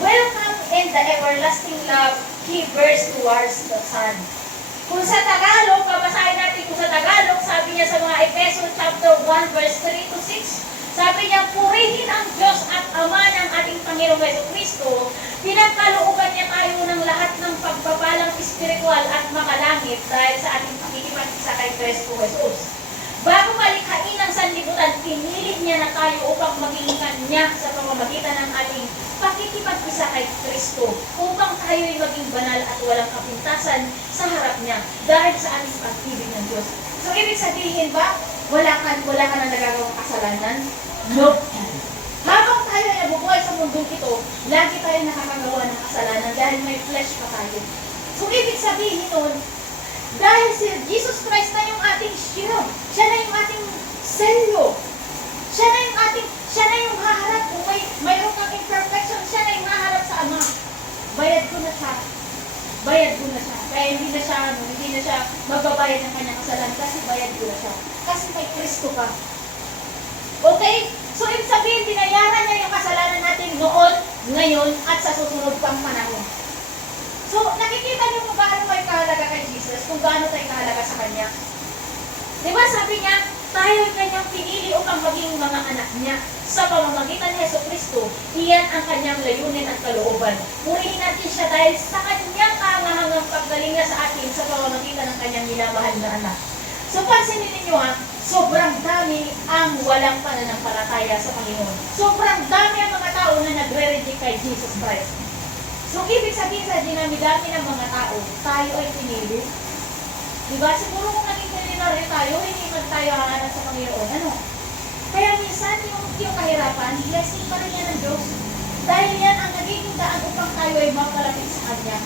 welcome in the everlasting love He bears towards the Son. Kung sa Tagalog, babasahin natin kung sa Tagalog, sabi niya sa mga Efeso chapter 1 verse 3 to 6, sabi niya, purihin ang Diyos at Ama ng ating Panginoong Jesucristo, pinagkalooban niya tayo ng lahat ng pagpapalang espiritual at makalangit dahil sa ating pakikipag-isa kay Kristo Jesus. Bago malikhain ang sanlibutan, pinili niya na tayo upang maging Kanya sa pamamagitan ng ating pakikipag-isa kay Kristo, upang tayo ay maging banal at walang kapintasan sa harap niya dahil sa ating pag-ibig ng Diyos. So, ibig sabihin ba, wala ka na nagagawang kasalanan? No. Habang tayo ay nabubuhay sa mundong ito, lagi tayo nakakagawa ng kasalanan dahil may flesh pa tayo. So, ibig sabihin nun, dahil si Jesus Christ na yung ating shield, siya na yung ating selyo, siya na yung haharap. Kung mayroon kang imperfection, siya na yung haharap sa Ama. Bayad ko na siya. Kaya hindi na siya magbabayad ng kanyang kasalanan kasi bayad ko na siya. Kasi may Kristo ka. Okay? So, ibig sabihin, binayaran niya yung kasalanan natin noon, ngayon, at sa susunod pang panahon. So, nakikita niyo kung gaano kayo kahalaga kay Jesus, kung gaano tayo kahalaga sa Kanya. Diba sabi niya, tayo ay Kanyang pinili upang maging mga anak niya. Sa pamamagitan ni Jesucristo, iyan ang Kanyang layunin at kalooban. Purihin natin siya dahil sa Kanyang kahangahangang paggaling niya sa atin sa pamamagitan ng Kanyang minamahal na anak. So, pansinin ninyo sobrang dami ang walang pananampalataya sa Panginoon. Sobrang dami ang mga tao na nagre-reject kay Jesus Christ. So, ibig sabihin sa dinami-dami ng mga tao, tayo ay pinili. Diba? Siguro kung naging milionary tayo, hindi man tayo hahanap sa Panginoon. Ano? Kaya minsan, yung kahirapan, blessing pa rin yan ng Diyos. Dahil yan ang nagiging daan upang tayo ay mapalapit sa Kanya.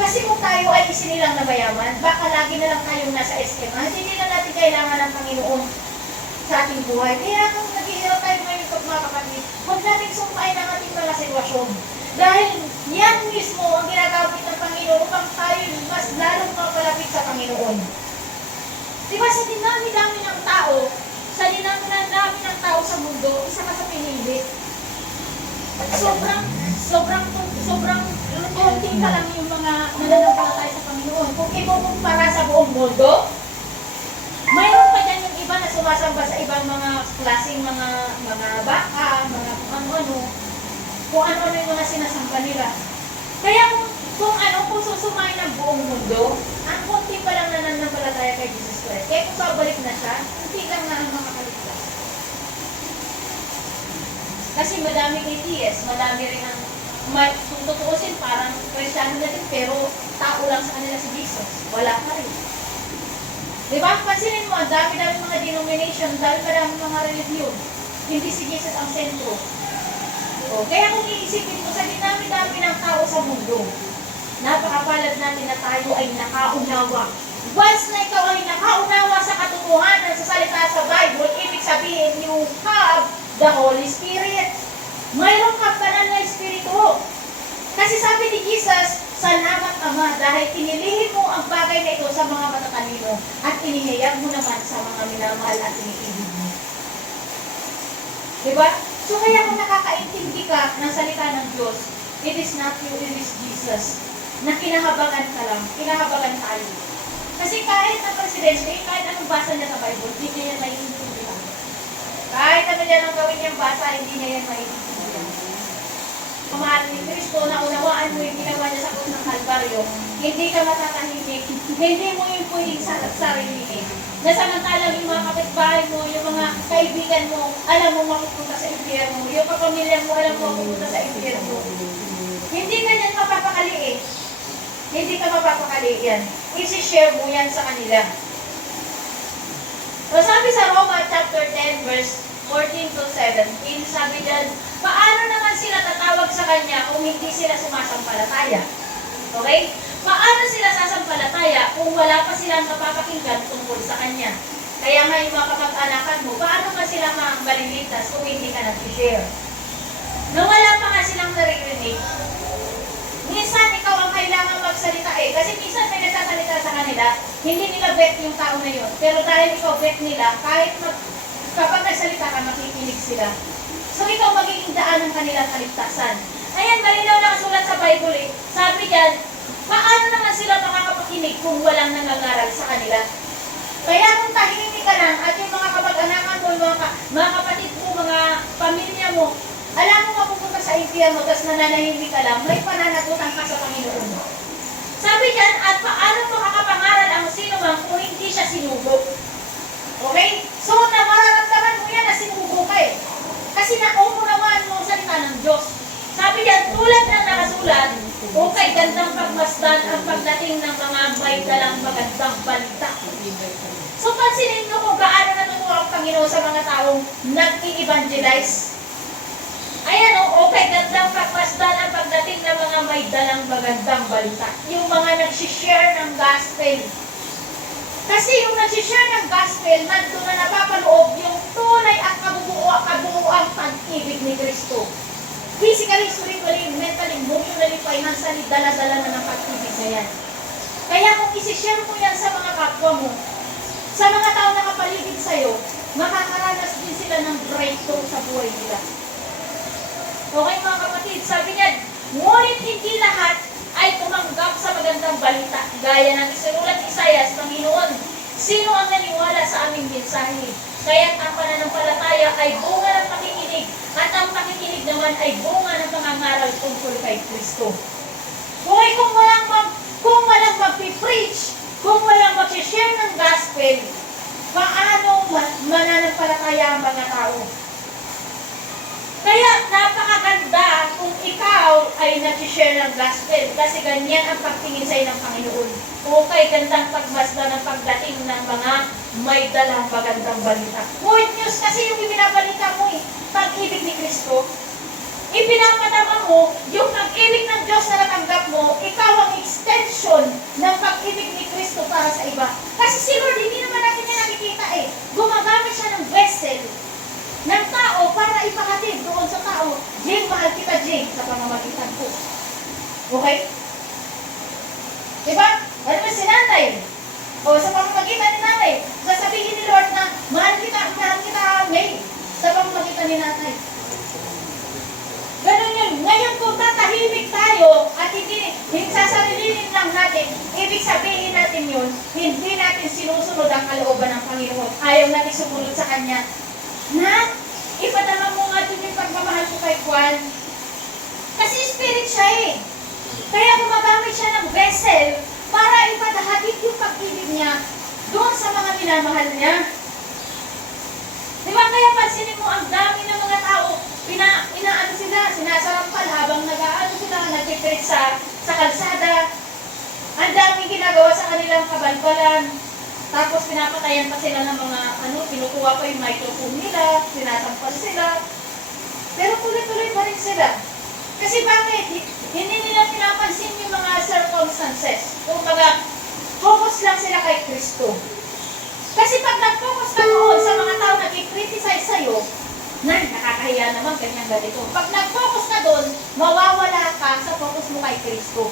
Kasi kung tayo ay isinilang na mayaman, baka lagi na lang tayong nasa eskema, hindi na natin kailangan ng Panginoon sa ating buhay. Kaya kung naghihirap tayo ngayon, mga kapatid, huwag natin sumpain ang ating mga sitwasyon. Dahil yan mismo ang ginagamit ng Panginoon upang tayo mas lalong mapalapit sa Panginoon. Diba sa dinami-dami ng tao, sa mundo, isa ka sa pinili. sobrang konti ka lang yung mga nananampalataya sa Panginoon. Kung ikukumpara sa buong mundo, mayroon pa dyan yung iba na sumasamba sa ibang mga klaseng mga baka, mga kung ano-ano yung mga sinasamba nila. Kaya kung susumay ng buong mundo, ang konti pa lang nananampalataya kay Jesus Christ. Kaya kung babalik na siya, hindi lang na ang makakaligtas. Kasi madaming atheist, madami rin ang, kung tutuusin, parang Kristiyano na din, pero tao lang sa kanila si Jesus. Wala pa rin. Diba? Pansinin mo, ang dami-dami mga denomination, dami-dami mga religion. Hindi si Jesus ang sentro. Kaya kung iisipin mo, sa dinami-dami ng tao sa mundo, napakapalad natin na tayo ay nakaunawa. Once na ikaw ay nakaunawa sa katotohanan sa salita sa Bible, ibig sabihin, you have the Holy Spirit. Mayroon kang banal na Espiritu. Kasi sabi ni Jesus, salamat Ama, dahil pinilihin mo ang bagay na ito sa mga matatalino at inihayag mo naman sa mga minamahal at iniibig mo. Diba? So kaya kung nakakaintindi ka ng salita ng Diyos, it is not you, it is Jesus, na kinahabangan ka lang, kinahabangan tayo. Kasi kahit na presidente, kahit anong basa niya sa Bible, hindi niya yan maiintindihan. Kahit ano niya nang gawin niyang basa, hindi niya yan maiintindihan. Kamahal ni Kristo, naunawaan mo yung ginawa niya sa krus ng Kalbaryo, hindi ka matatahimik, hindi mo yung pwedeng sarilihin. Na samantalang yung mga kapitbahay mo, yung mga kaibigan mo, alam mo mapupunta sa impyerno, yung kapamilya mo, alam mo mapupunta sa impyerno. Hindi ka yan mapapakali eh. Hindi ka mapapakali yan. I-share mo yan sa kanila. So sabi sa Roma chapter 10 verse 14 to 17, sabi dyan, paano naman sila tatawag sa Kanya kung hindi sila sumasampalataya? Okay? Paano sila sasampalataya kung wala pa silang napapakinggan tungkol sa Kanya? Kaya nga yung mga kapag-anakan mo, paano ka sila maliligtas kung hindi ka nag-share? Nung wala pa nga silang naririnig, minsan ikaw ang kailangan magsalita eh. Kasi minsan may nagsasalita sa kanila, hindi nila bet yung tao na yun. Pero dahil ikaw bet nila, kapag nagsalita ka, makikinig sila. So ikaw magiging daan ng kanilang kaligtasan. Ayan, malinaw na kasulat sa Bible eh. Sabi diyan, paano naman sila makakapakinig kung walang nangangaral sa kanila? Kaya kung tahimik ka lang at yung mga kapag-anakan mo, mga kapatid mo, mga pamilya mo, alam mo mapupunta sa impyerno, tapos nananahimik ka lang, may pananagutan ka sa Panginoon mo. Sabi diyan, at paano makakapangaral ang sino man kung hindi siya sinubok? Okay? So, mararamdaman mo yan na sinubo ka eh. Kasi naunawaan mo ang salita ng Diyos. Sabi diyan, tulad ng nakasulat, okay, gandang pagmasdan ang pagdating ng mga may dalang magandang balita. So, pansinin nyo kung gaano natutuwa ang Panginoon sa mga taong nag-i-evangelize. Ayan o, okay, gandang pagmasdan ang pagdating ng mga may dalang magandang balita. Yung mga nag-share ng gospel. Kasi yung nag-share ng gospel, nandun na napapaloob yung tunay at kabuuang pag-ibig ni Kristo. Physically, spiritually, mentally, emotionally, financially, dala-dala na ng pag-ibig na yan. Kaya kung isi-share mo yan sa mga kapwa mo, sa mga tao na kapaligid sa'yo, makakaranas din sila ng breakthrough sa buhay nila. Okay mga kapatid, sabi niya, ngunit hindi lahat ay tumanggap sa magandang balita. Gaya ng isinulat ni Isaias, Panginoon, sino ang naniwala sa aming mensahe? Kaya't ang pananampalataya ay bunga ng pakikinig at ang pakikinig naman ay bunga ng pangangaral tungkol kay Kristo. Kung walang magpipreach, kung walang mag-share ng gospel, paano mananampalataya ang mga tao? Kaya napakaganda kung ikaw ay nag-share ng gospel kasi ganyan ang pagtingin sa'yo ng Panginoon. Okay, gandang pagmasdan ng pagdating ng mga may dalang magandang balita. Good news kasi yung ibinabalita mo pag-ibig ni Kristo. Ipinapadama mo yung pag-ibig ng Diyos na natanggap mo, ikaw ang extension ng pag-ibig ni Kristo para sa iba. Kasi si Lord, hindi naman natin yan nakikita eh. Gumagamit siya ng vessel ng tao para ipakatid doon sa tao. Jane, mahal kita, Jane, sa pamamagitan ko. Okay? Diba? Ano ba si nanay? O sa pamamagitan ni nanay, sasabihin ni Lord na mahal kita, May, sa pamamagitan ni nanay. Ganun yun. tayo at hindi sasarilinin lang natin, ibig sabihin natin yun, hindi natin sinusunod ang kalooban ng Panginoon. Ayaw natin sumunod sa Kanya. Na, ipadama mo nga dun yung pagmamahal ko kay Juan. Kasi spirit siya eh. Kaya gumagamit siya ng vessel para ipadahatid yung pag-ibig niya doon sa mga minamahal niya. Di ba kaya pansinin mo, ang dami ng mga tao, inaano sila, sinasarampal habang nag-aano sila, nag-trip sa kalsada. Ang daming ginagawa sa kanilang kabalbalan. Tapos pinapatayan pa sila ng mga, kinukuha pa yung microphone nila, sinasampal sila. Pero tuloy-tuloy pa rin sila. Kasi bakit? Hindi nila pinapansin yung mga circumstances. Kung focus lang sila kay Kristo. Kasi pag nag-focus ka noon sa mga tao na i-criticize sa'yo, nakakahiya naman, ganyan ganito. Pag nag-focus ka doon, mawawala ka sa focus mo kay Kristo.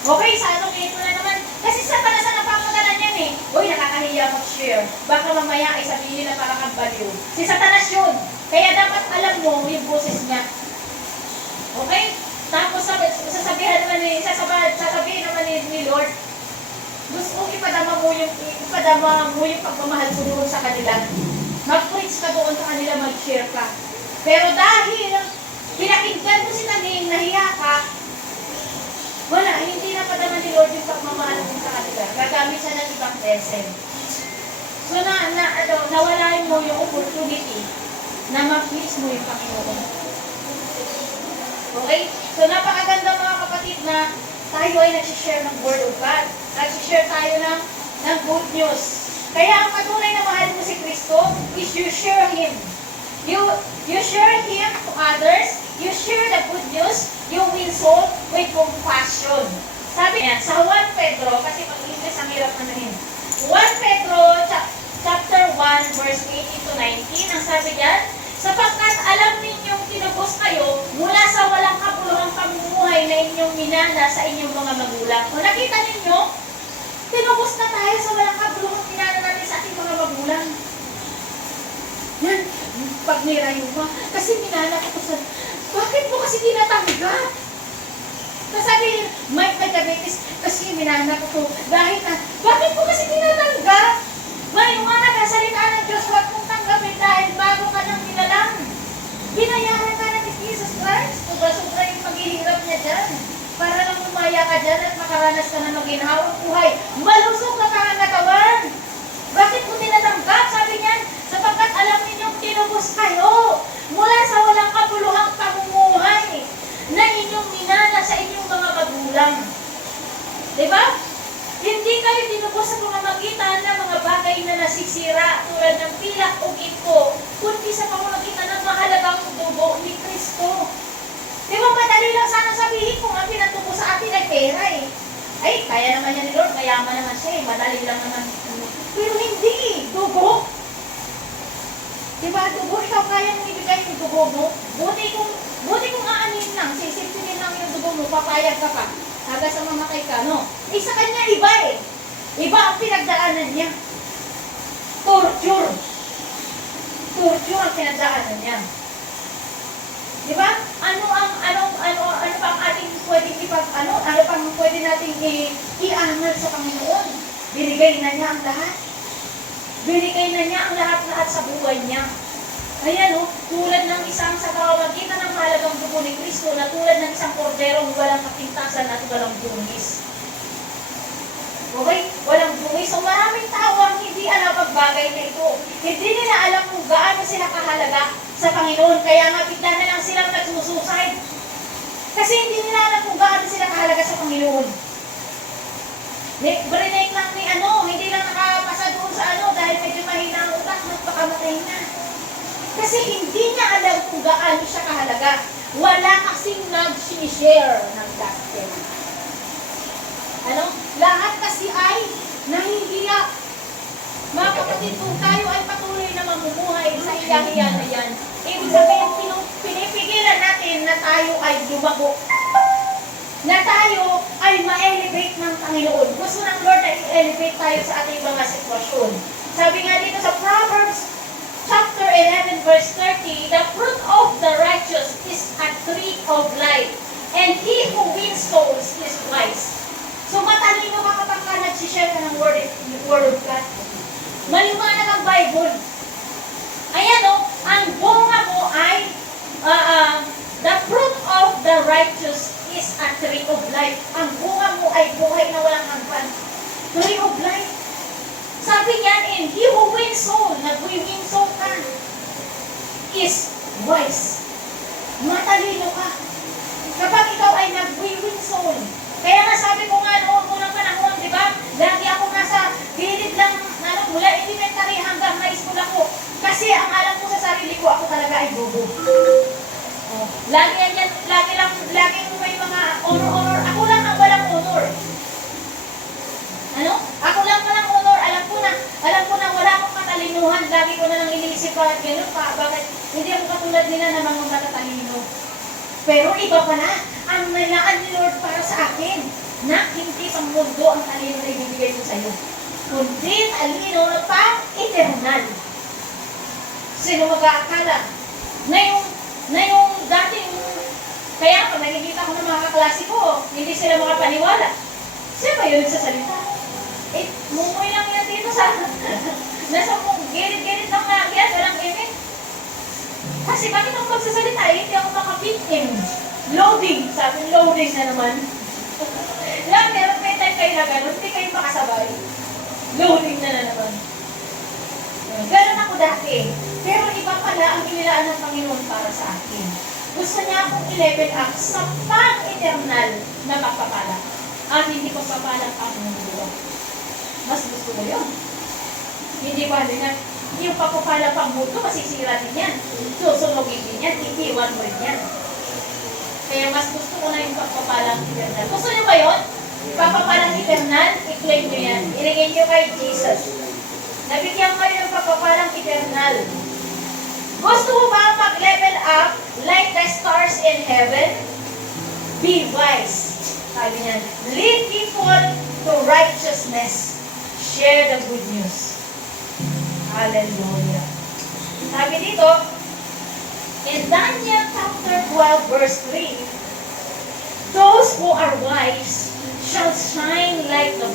Okay, sa anong ito na naman? Kasi sa panasan na pamagalan yan eh. Uy, nakakahiya mag-share. Baka mamaya ay sabihin na parang kang baliw. Si Satanas yun. Kaya dapat alam mo yung boses niya. Okay? Tapos sasabihin naman ni Lord, gusto kong ipadama mo yung pagmamahal ko doon sa kanila. Mag-preach ka doon sa kanila, mag-share ka. Pero dahil pinakinggan mo si Taning, nahiya ka, wala, hindi na padama ni Lord yung pagmamahal doon sa kanila. Gagamit siya ng ibang lesson. So nawala mo yung opportunity na mag-please mo yung Panginoon. Okay? So napakaganda mga kapatid na tayo ay nagsishare ng Word of God. Nagsishare tayo ng good news. Kaya ang patunay na mahal mo si Kristo is you share Him. You share Him to others. You share the good news. You win soul with compassion. Sabi niya, sa 1 Pedro, kasi pag-English ang hirap naman 1 Pedro chapter 1 verse 18 to 19, ang sabi niyan, sapagkat alam ninyong tinubos kayo mula sa walang kabuluhang pamumuhay na inyong minana sa inyong mga magulang. Kung nakita ninyo, tinubos na tayo sa walang kabuluhang minana natin sa ating mga magulang. Yan, pag nirayuma, kasi minana ko sa, bakit mo kasi tinatanggap? Sasabihin, may diabetes, kasi minana ko to, dahil na, bakit mo kasi tinatanggap? Maliwanag ang salita ng Diyos, huwag mong tanggapin dahil bago ka nang nilalang. Binayaran ka na ni Jesus Christ. Sobra-sobra yung paghihirap niya dyan. Para lang umaya ka dyan at makaranas ka na maginhawang buhay. Malusog na pangangatawan. Bakit mo tinatanggap? Sabi niyan, sapagkat alam ninyong tinubos kayo mula sa walang kabuluhang pamumuhay na inyong minana sa inyong mga magulang. Diba? Hindi kayo tinubos sa pamamagitan ng mga bagay na nasisira tulad ng pilak o ginto, kundi sa pamamagitan ng mahalagang dugo ni Kristo. Di ba madali lang sana sabihin kung ang pinatubo sa atin ay pera eh. Ay, kaya naman yan ni Lord, mayaman naman siya eh, madali lang naman. Pero hindi, dugo. Di ba, dugo, ikaw kaya mong ibigay yung dugo mo? Buti kung aanin lang, sisipsinin lang yung dugo mo, papayag ka pa. Hanggang sa mamatay ka, no? Eh, sa kanya, iba eh. Iba ang pinagdaanan niya. Torture. Torture ang pinagdaanan niya. Di ba? Ano pang ating pwedeng ano pang pwede nating i-angal sa Panginoon? Binigay na niya ang lahat. Binigay na niya ang lahat-lahat sa buhay niya. Ayan o, tulad ng isang sa pamamagitan ng mahalagang dugo ni Kristo na tulad ng isang korderong walang kapintasan at walang dungis. Okay? Walang dungis. So maraming tao ang hindi alam ang bagay na ito. Hindi nila alam kung gaano sila kahalaga sa Panginoon. Kaya nga bigla na lang silang nagsusuicide. Kasi hindi nila alam kung gaano sila kahalaga sa Panginoon. Brinake lang ni hindi lang nakapasa doon sa dahil medyo mahina ang utak, magpakamatay na. Kasi hindi niya alam kung gaano siya kahalaga. Wala kasing nag-share ng gospel. Lahat kasi ay nahihiya. Mga kapatid, kung tayo ay patuloy na mamumuhay sa iyahiya na yan, ibig sabihin, pinipigilan natin na tayo ay lumago. Na tayo ay ma-elevate ng Panginoon. Gusto ng Lord na i-elevate tayo sa ating mga sitwasyon. Sabi nga dito sa Proverbs chapter 11 verse 30, the fruit of the righteous is a tree of life, and life. Ang bunga mo ay buhay na walang hanggan. Tree of life. Sabi niya, and he who wins soul, nag-win soul ka, is wise. Matalino ka. Kapag ikaw ay nag-win soul. Kaya nga sabi ko nga noong unang panahon, di ba? Lagi ako nasa gilid lang, mula elementary hanggang high school ako. Kasi ang alam ko sa sarili ko, ako talaga ay bobo. Oh, laging may mga honor. Ako lang ang walang honor. Ano? Ako lang walang honor. Alam ko na wala akong katalinuhan. Lagi ko na lang iniisip pa, gano'n pa, bakit hindi ako katulad nila na mga matatalino. Pero iba pa na, ang nilaan ni Lord para sa akin, na hindi pang mundo ang talino na ibibigay ko sa iyo. Kundi talino na pang eternal. Sino mag-aakala? Na yung dating, kaya pag nakikita ko ng mga kaklase ko, hindi sila makapaniwala. Siya ba yun nagsasalita? Mumuy lang yan dito sa, nasa gilid-gilid lang na yan, walang imig. Kasi bakit ako magsasalita? Hindi ako makapit-in. Loading. Sabi, loading na naman. Lang, meron may time kayo na gano'n, hindi kayo makasabay. Loading na naman. Gano'n ako dati. Pero iba pala ang inilaan ng Panginoon para sa akin. Gusto niya akong i-level up sa pang-eternal na pagpapala. At hindi pagpapala ang mundo. Mas gusto mo yun. Hindi ba na yung pagpapala pang mundo, masisira din yan. Susunogin din yan, iiwan mo rin yan. Kaya mas gusto ko na yung pagpapalang eternal. Gusto niyo ba yun? Pagpapalang eternal, i-claim nyo yan. Ilagay nyo kay Jesus. Nabigyan kayo ng pagpapalang eternal. Gusto mo ba mag-level up like the stars in heaven? Be wise. Sabi niya, lead people to righteousness. Share the good news. Hallelujah. Sabi dito, in Daniel chapter 12 verse 3, those who are wise shall shine like the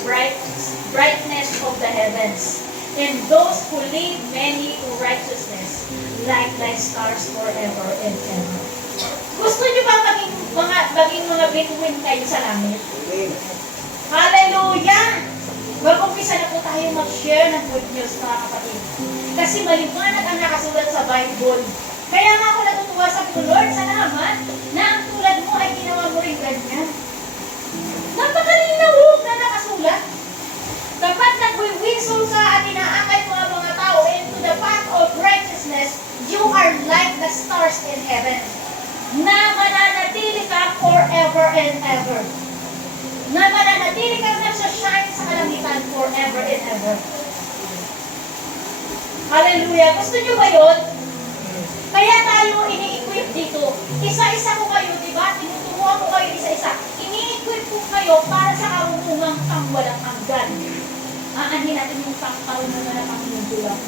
brightness of the heavens, and those who lead many to righteousness like the stars forever and ever. Gusto niyo ba maging mga bituin kayo sa langit? Hallelujah! Mag-umpisa na po tayo mag-share ng good news, mga kapatid. Kasi maliwanag ang nakasulat sa Bible. Kaya nga ako natutuwa, sabi ko, Lord, salamat na ang tulad mo ay ginawa mo rin ganyan. Napakalinaw na nakasulat. Kapag nag-wisdom ka at inaakay mga tao into the path of righteousness, you are like the stars in heaven, na mananatili ka forever and ever. Na mananatili ka nagsashine sa kalangitan forever and ever. Hallelujah! Gusto nyo ba yun? Kaya tayo ini-equip dito. Isa-isa ko kayo, di ba? Tinuturuan ko kayo isa-isa. Ini-equip ko kayo para sa karunungang pangwalang hanggan. Aanhin natin yung karunungan na pangmundo lang.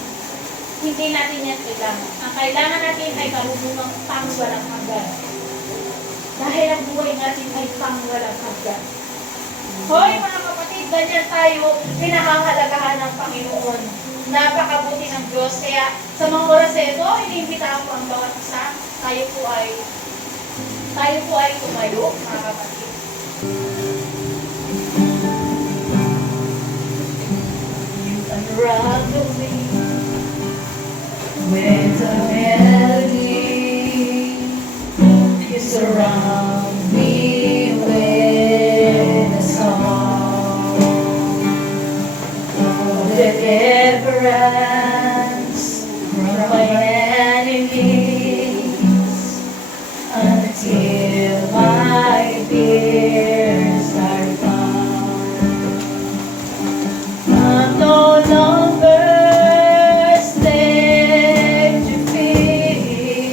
Hindi natin yan kailangan. Ang kailangan natin ay karunungang pangwalang hanggan. Dahil ang buhay natin ay pangwalang hanggan. Hoy mga kapatid, ganyan tayo, pinahahalagahan ng Panginoon. Napakabuti ng Diyos. Kaya sa mga oras na ito, iniimbitahan ko ang bawat isa. Tayo po ay tumayo, mga kapatid. You unravel me with a melody. You surround me with a song. Deliverance from my enemies until my fears are gone. I'm no longer slave to fear.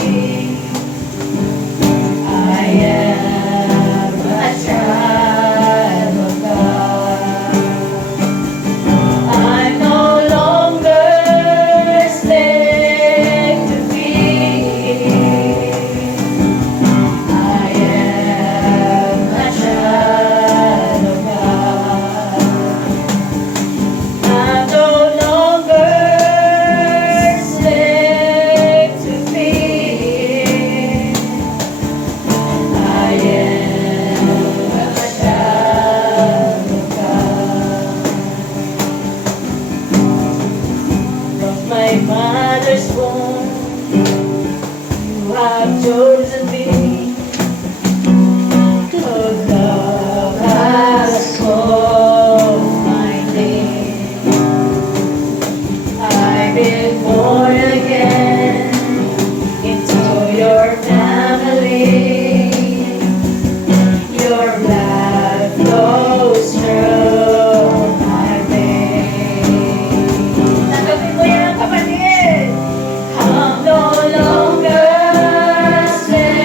have chosen me. 'Cause love has called my name. I've been born again into your family. Your blood flows through my veins. Tanggapin mo yan, kapatid. I'm no longer a slave.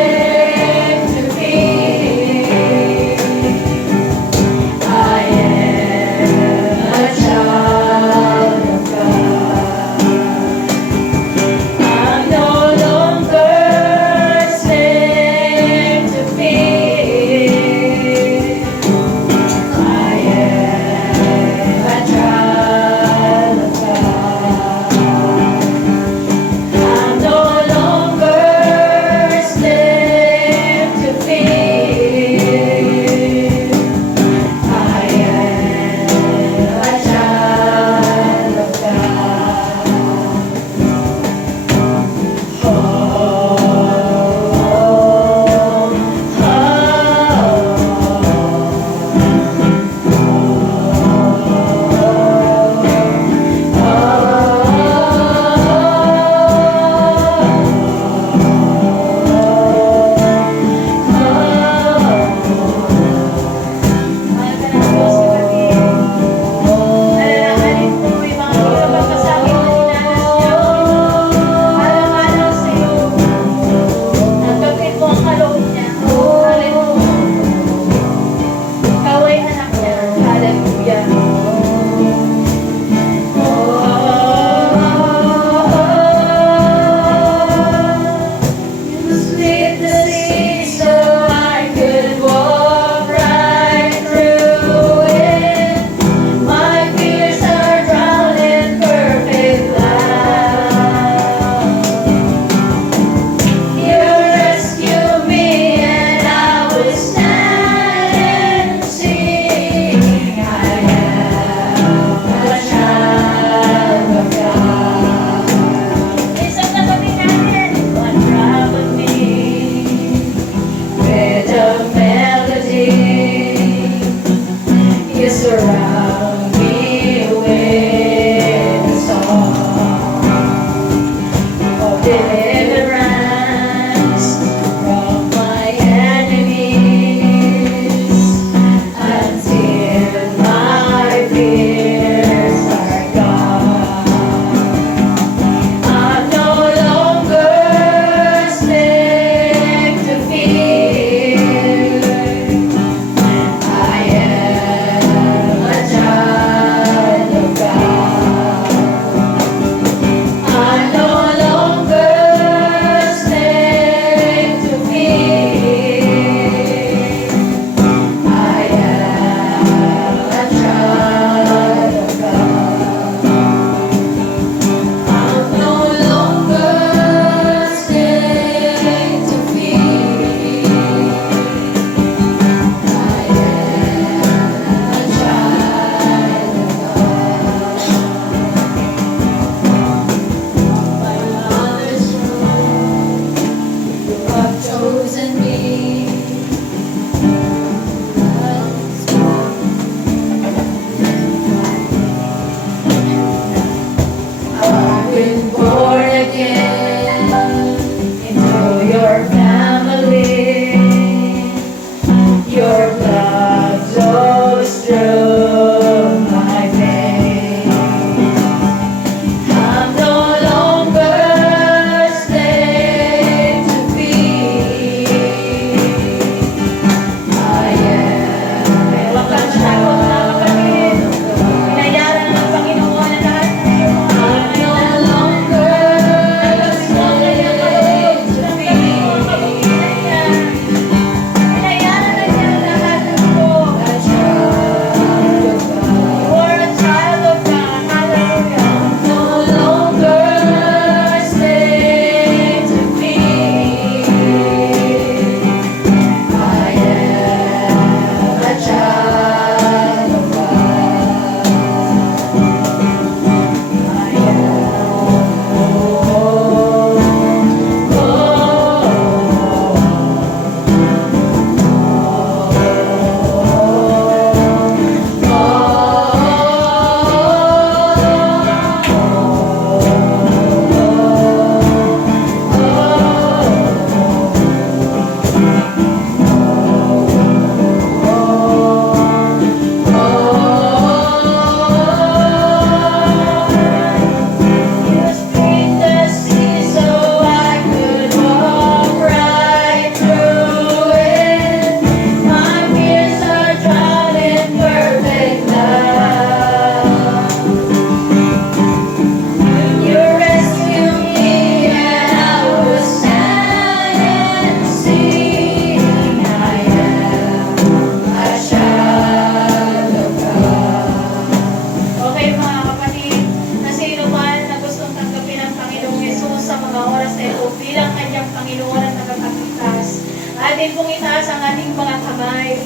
Atin pong itaas ang ating mga kamay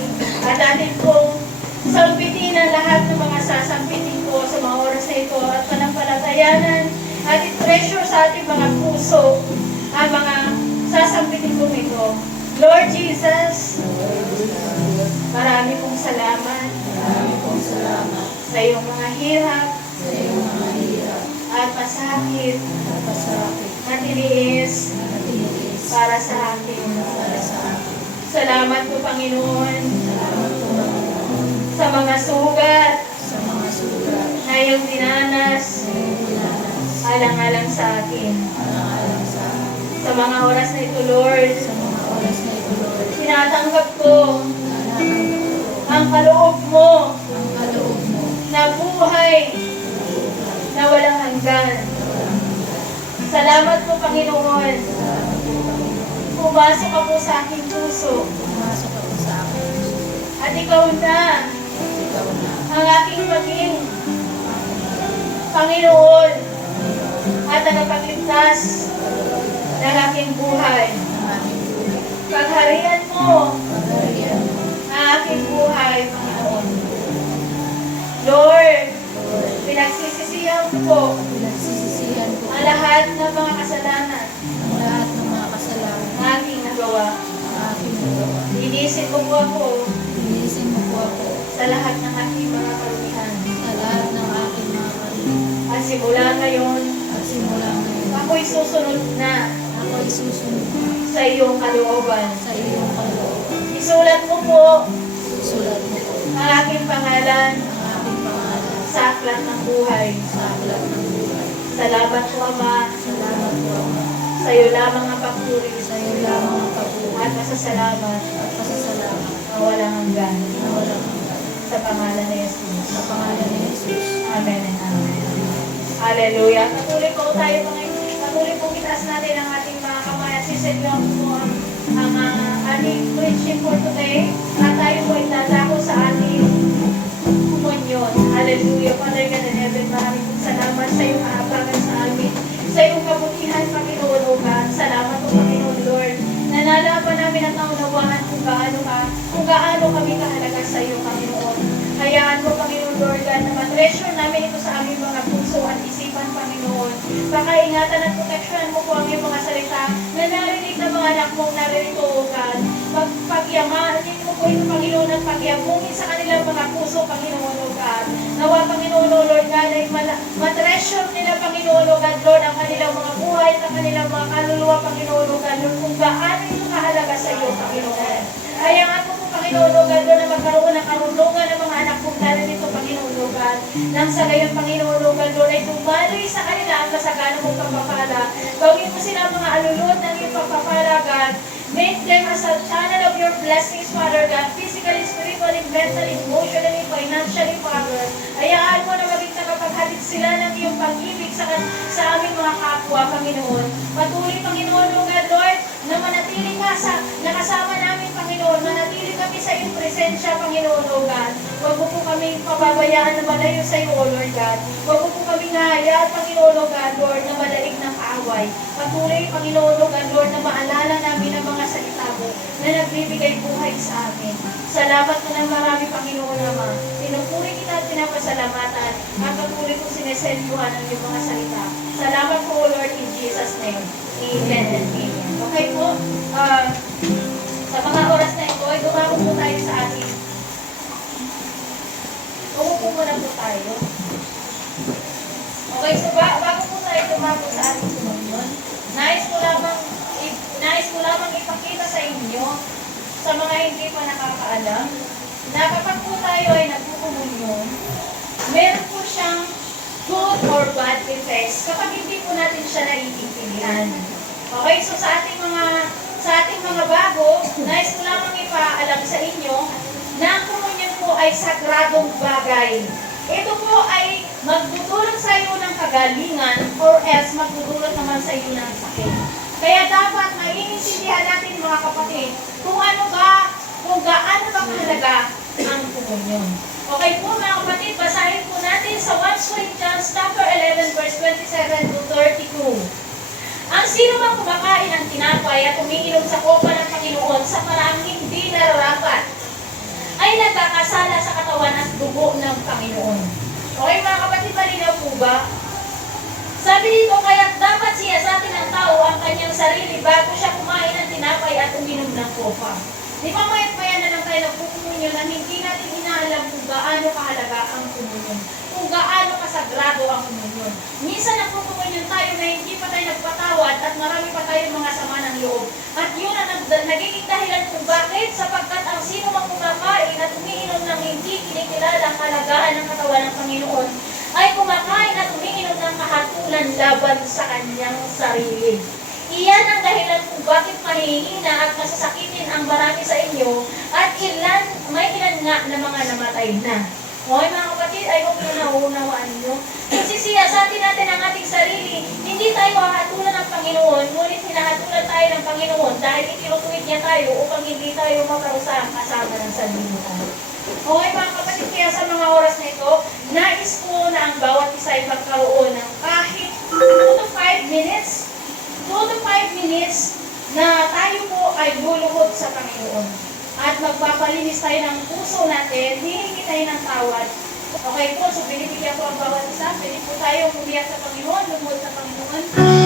at atin pong sampitin ang lahat ng mga sasampitin ko sa mga oras na ito at panampalatayanan at i-treasure sa ating mga puso ang mga sasampitin ko ito. Lord Jesus, marami pong salamat sa iyong mga hirap at masakit na tiniis para sa akin. Salamat po, Panginoon, sa mga sugat na iyong dinanas alang-alang sa akin. Sa mga oras na ito, Lord, tinatanggap ko ang kaloob mo na buhay na walang hanggan. Salamat po, Panginoon. Pumasok ka po sa aking puso. At ikaw na ang aking maging Panginoon at tagapagligtas ng aking buhay. Pagharian mo ang aking buhay, Panginoon. Lord, pinagsisisihan ko ang lahat ng mga kasalanan na aking nagawa. Linisin mo po ako sa lahat ng aking mga karumihan. At simula ngayon, ako'y susunod na sa iyong kalooban. Isulat mo po ang aking pangalan sa aklat ng buhay. Salamat po, Ama. Sa iyo lamang ang papuri at pasasalamat na walang hanggan. Sa pangalan ni Jesus. Amen and amen. Hallelujah. Patuloy po tayo mga patuloy po itaas natin ang ating mga kamay. Sisenyo po ang ating preaching for today. At tayo po itatako sa ating kumunyon. Hallelujah. Father God in heaven, maraming salamat sa iyong kaabangan sa amin. Sa iyong kabutihan, Panginoon, O God. Salamat po, Panginoon, Lord. Nalalaman namin at naunawaan kung gaano kami kahalaga sa iyo, Panginoon. Hayaan mo, Panginoon, Lord God, na matreasure namin ito sa aming mga puso at isipan, Panginoon. Pakaingatan at proteksyonan mo po ang iyong mga salita na narinig ng mga anak mong naririto, O God. Pagyamanin mo po ito, Panginoon, at pagyamungin sa kanilang mga puso, Panginoon, O God. Nawa, Panginoon, O Lord God, ay matreasure nila, Panginoon, O God, Lord, ang kanilang mga buhay at ang kanilang mga kaluluwa, Panginoon, O God, Lord, kung gaano ito kahalaga sa iyo, Panginoon. Hayaan mo po, Panginoon, O God, Lord, na magkaroon ng karunungan ng mga anak mong narito, Panginoon, O God. Nang sa gayon, Panginoon, O God, Lord, ay tumaloy sa kanila ang kasagana mong pagpapala. Gawin mo sila mga alulod ng iyong pagpapala, God. Make them as a channel of your blessings, Father God, physically, spiritually, mentally, emotionally, financially, Father. Hayaan mo na maging tagapaghatid sila ng iyong pag-ibig sa aming mga kapwa, Panginoon. Patuloy, Panginoon, O God, Lord, na manatili ka nakasama namin, Panginoon, manatili kami sa iyong presensya, Panginoon, O God. Huwag mo po kami pababayaan na malayo sa iyo, O Lord God. Huwag mo po kami nahayaan, Panginoon, O God, Lord, na malaig ng kaaway. Patuloy, Panginoon, O God, Lord, na maalala namin ang mga salita mo na nagbibigay buhay sa amin. Salamat na ng marami, Panginoon, Ama. Pinupuri kita at pinapasalamatan at patuloy kong sinesenyuhan ang iyong mga salita. Salamat po, O Lord, in Jesus' name. Amen and amen. Okay po, sa mga oras na ito, ay dumako po tayo sa ating. Umupo muna po tayo. Okay, so bago po tayo dumako sa ating kumunyon, nais ko lamang ipakita sa inyo, sa mga hindi pa nakakaalam, na kapag po tayo ay nagkukumunyon, meron po siyang good or bad effects kapag hindi po natin siya naiintindihan. Okay, so sa ating mga bago, nais ko lamang ipaalam sa inyo na ang komunyon po ay sagradong bagay. Ito po ay magdudulot sa iyo ng kagalingan or else magdudulot naman sa iyo ng sakit. Kaya dapat maiintindihan natin, mga kapatid, kung gaano ba kahalaga ang komunyon. Okay po, mga kapatid, basahin po natin sa 1 Corinthians chapter 11 verse 27 to 32. Ang sino mang kumakain ng tinapay at umiinom sa kopa ng Panginoon sa paraan nararapat ay nagkakasala sa katawan at dugo ng Panginoon. Okay mga kapatid, malinaw po ba? Sabi dito, kaya dapat siyasatin ng tao ang kanyang sarili bago siya kumain ng tinapay at uminom ng kopa. Di ba mayat-maya na lang tayo nagpupumunyo na hindi natin inaalam kung gaano kahalaga ang komunyon, kung gaano kasagrado ang komunyon. Minsan nagpupumunyon tayo na hindi pa tayo nagpatawad at marami pa tayong mga sama ng loob. At yun ang nagiging dahilan kung bakit, sapagkat ang sino mang kumakain at umiinom ng hindi kinikilala ang kalagahan ng katawan ng Panginoon, ay kumakain at umiinom ng kahatulan laban sa kanyang sarili. Iyan ang dahilan kung bakit mahihina at masasakitin ang marami sa inyo at may ilan nga na mga namatay na. Okay mga kapatid, I hope na nauunawaan nyo. Kasi siyasatin natin ang ating sarili, hindi tayo hahatulan ng Panginoon, ngunit hinahatulan tayo ng Panginoon dahil itinutuwid niya tayo upang hindi tayo makarusa ang kasama ng sanlibutan. Okay mga kapatid, kaya sa mga oras na ito, nais ko na ang bawat isa ay magkaroon ng kahit 2 to 5 minutes, 2 to 5 minutes na tayo po ay luluhod sa Panginoon. At magpapalinis tayo ng puso natin, hihingi tayo ng tawad. Okay po, so binibigyan ko ang bawat isa. Pwede po tayo umiyak sa Panginoon, lumuhod sa Panginoon.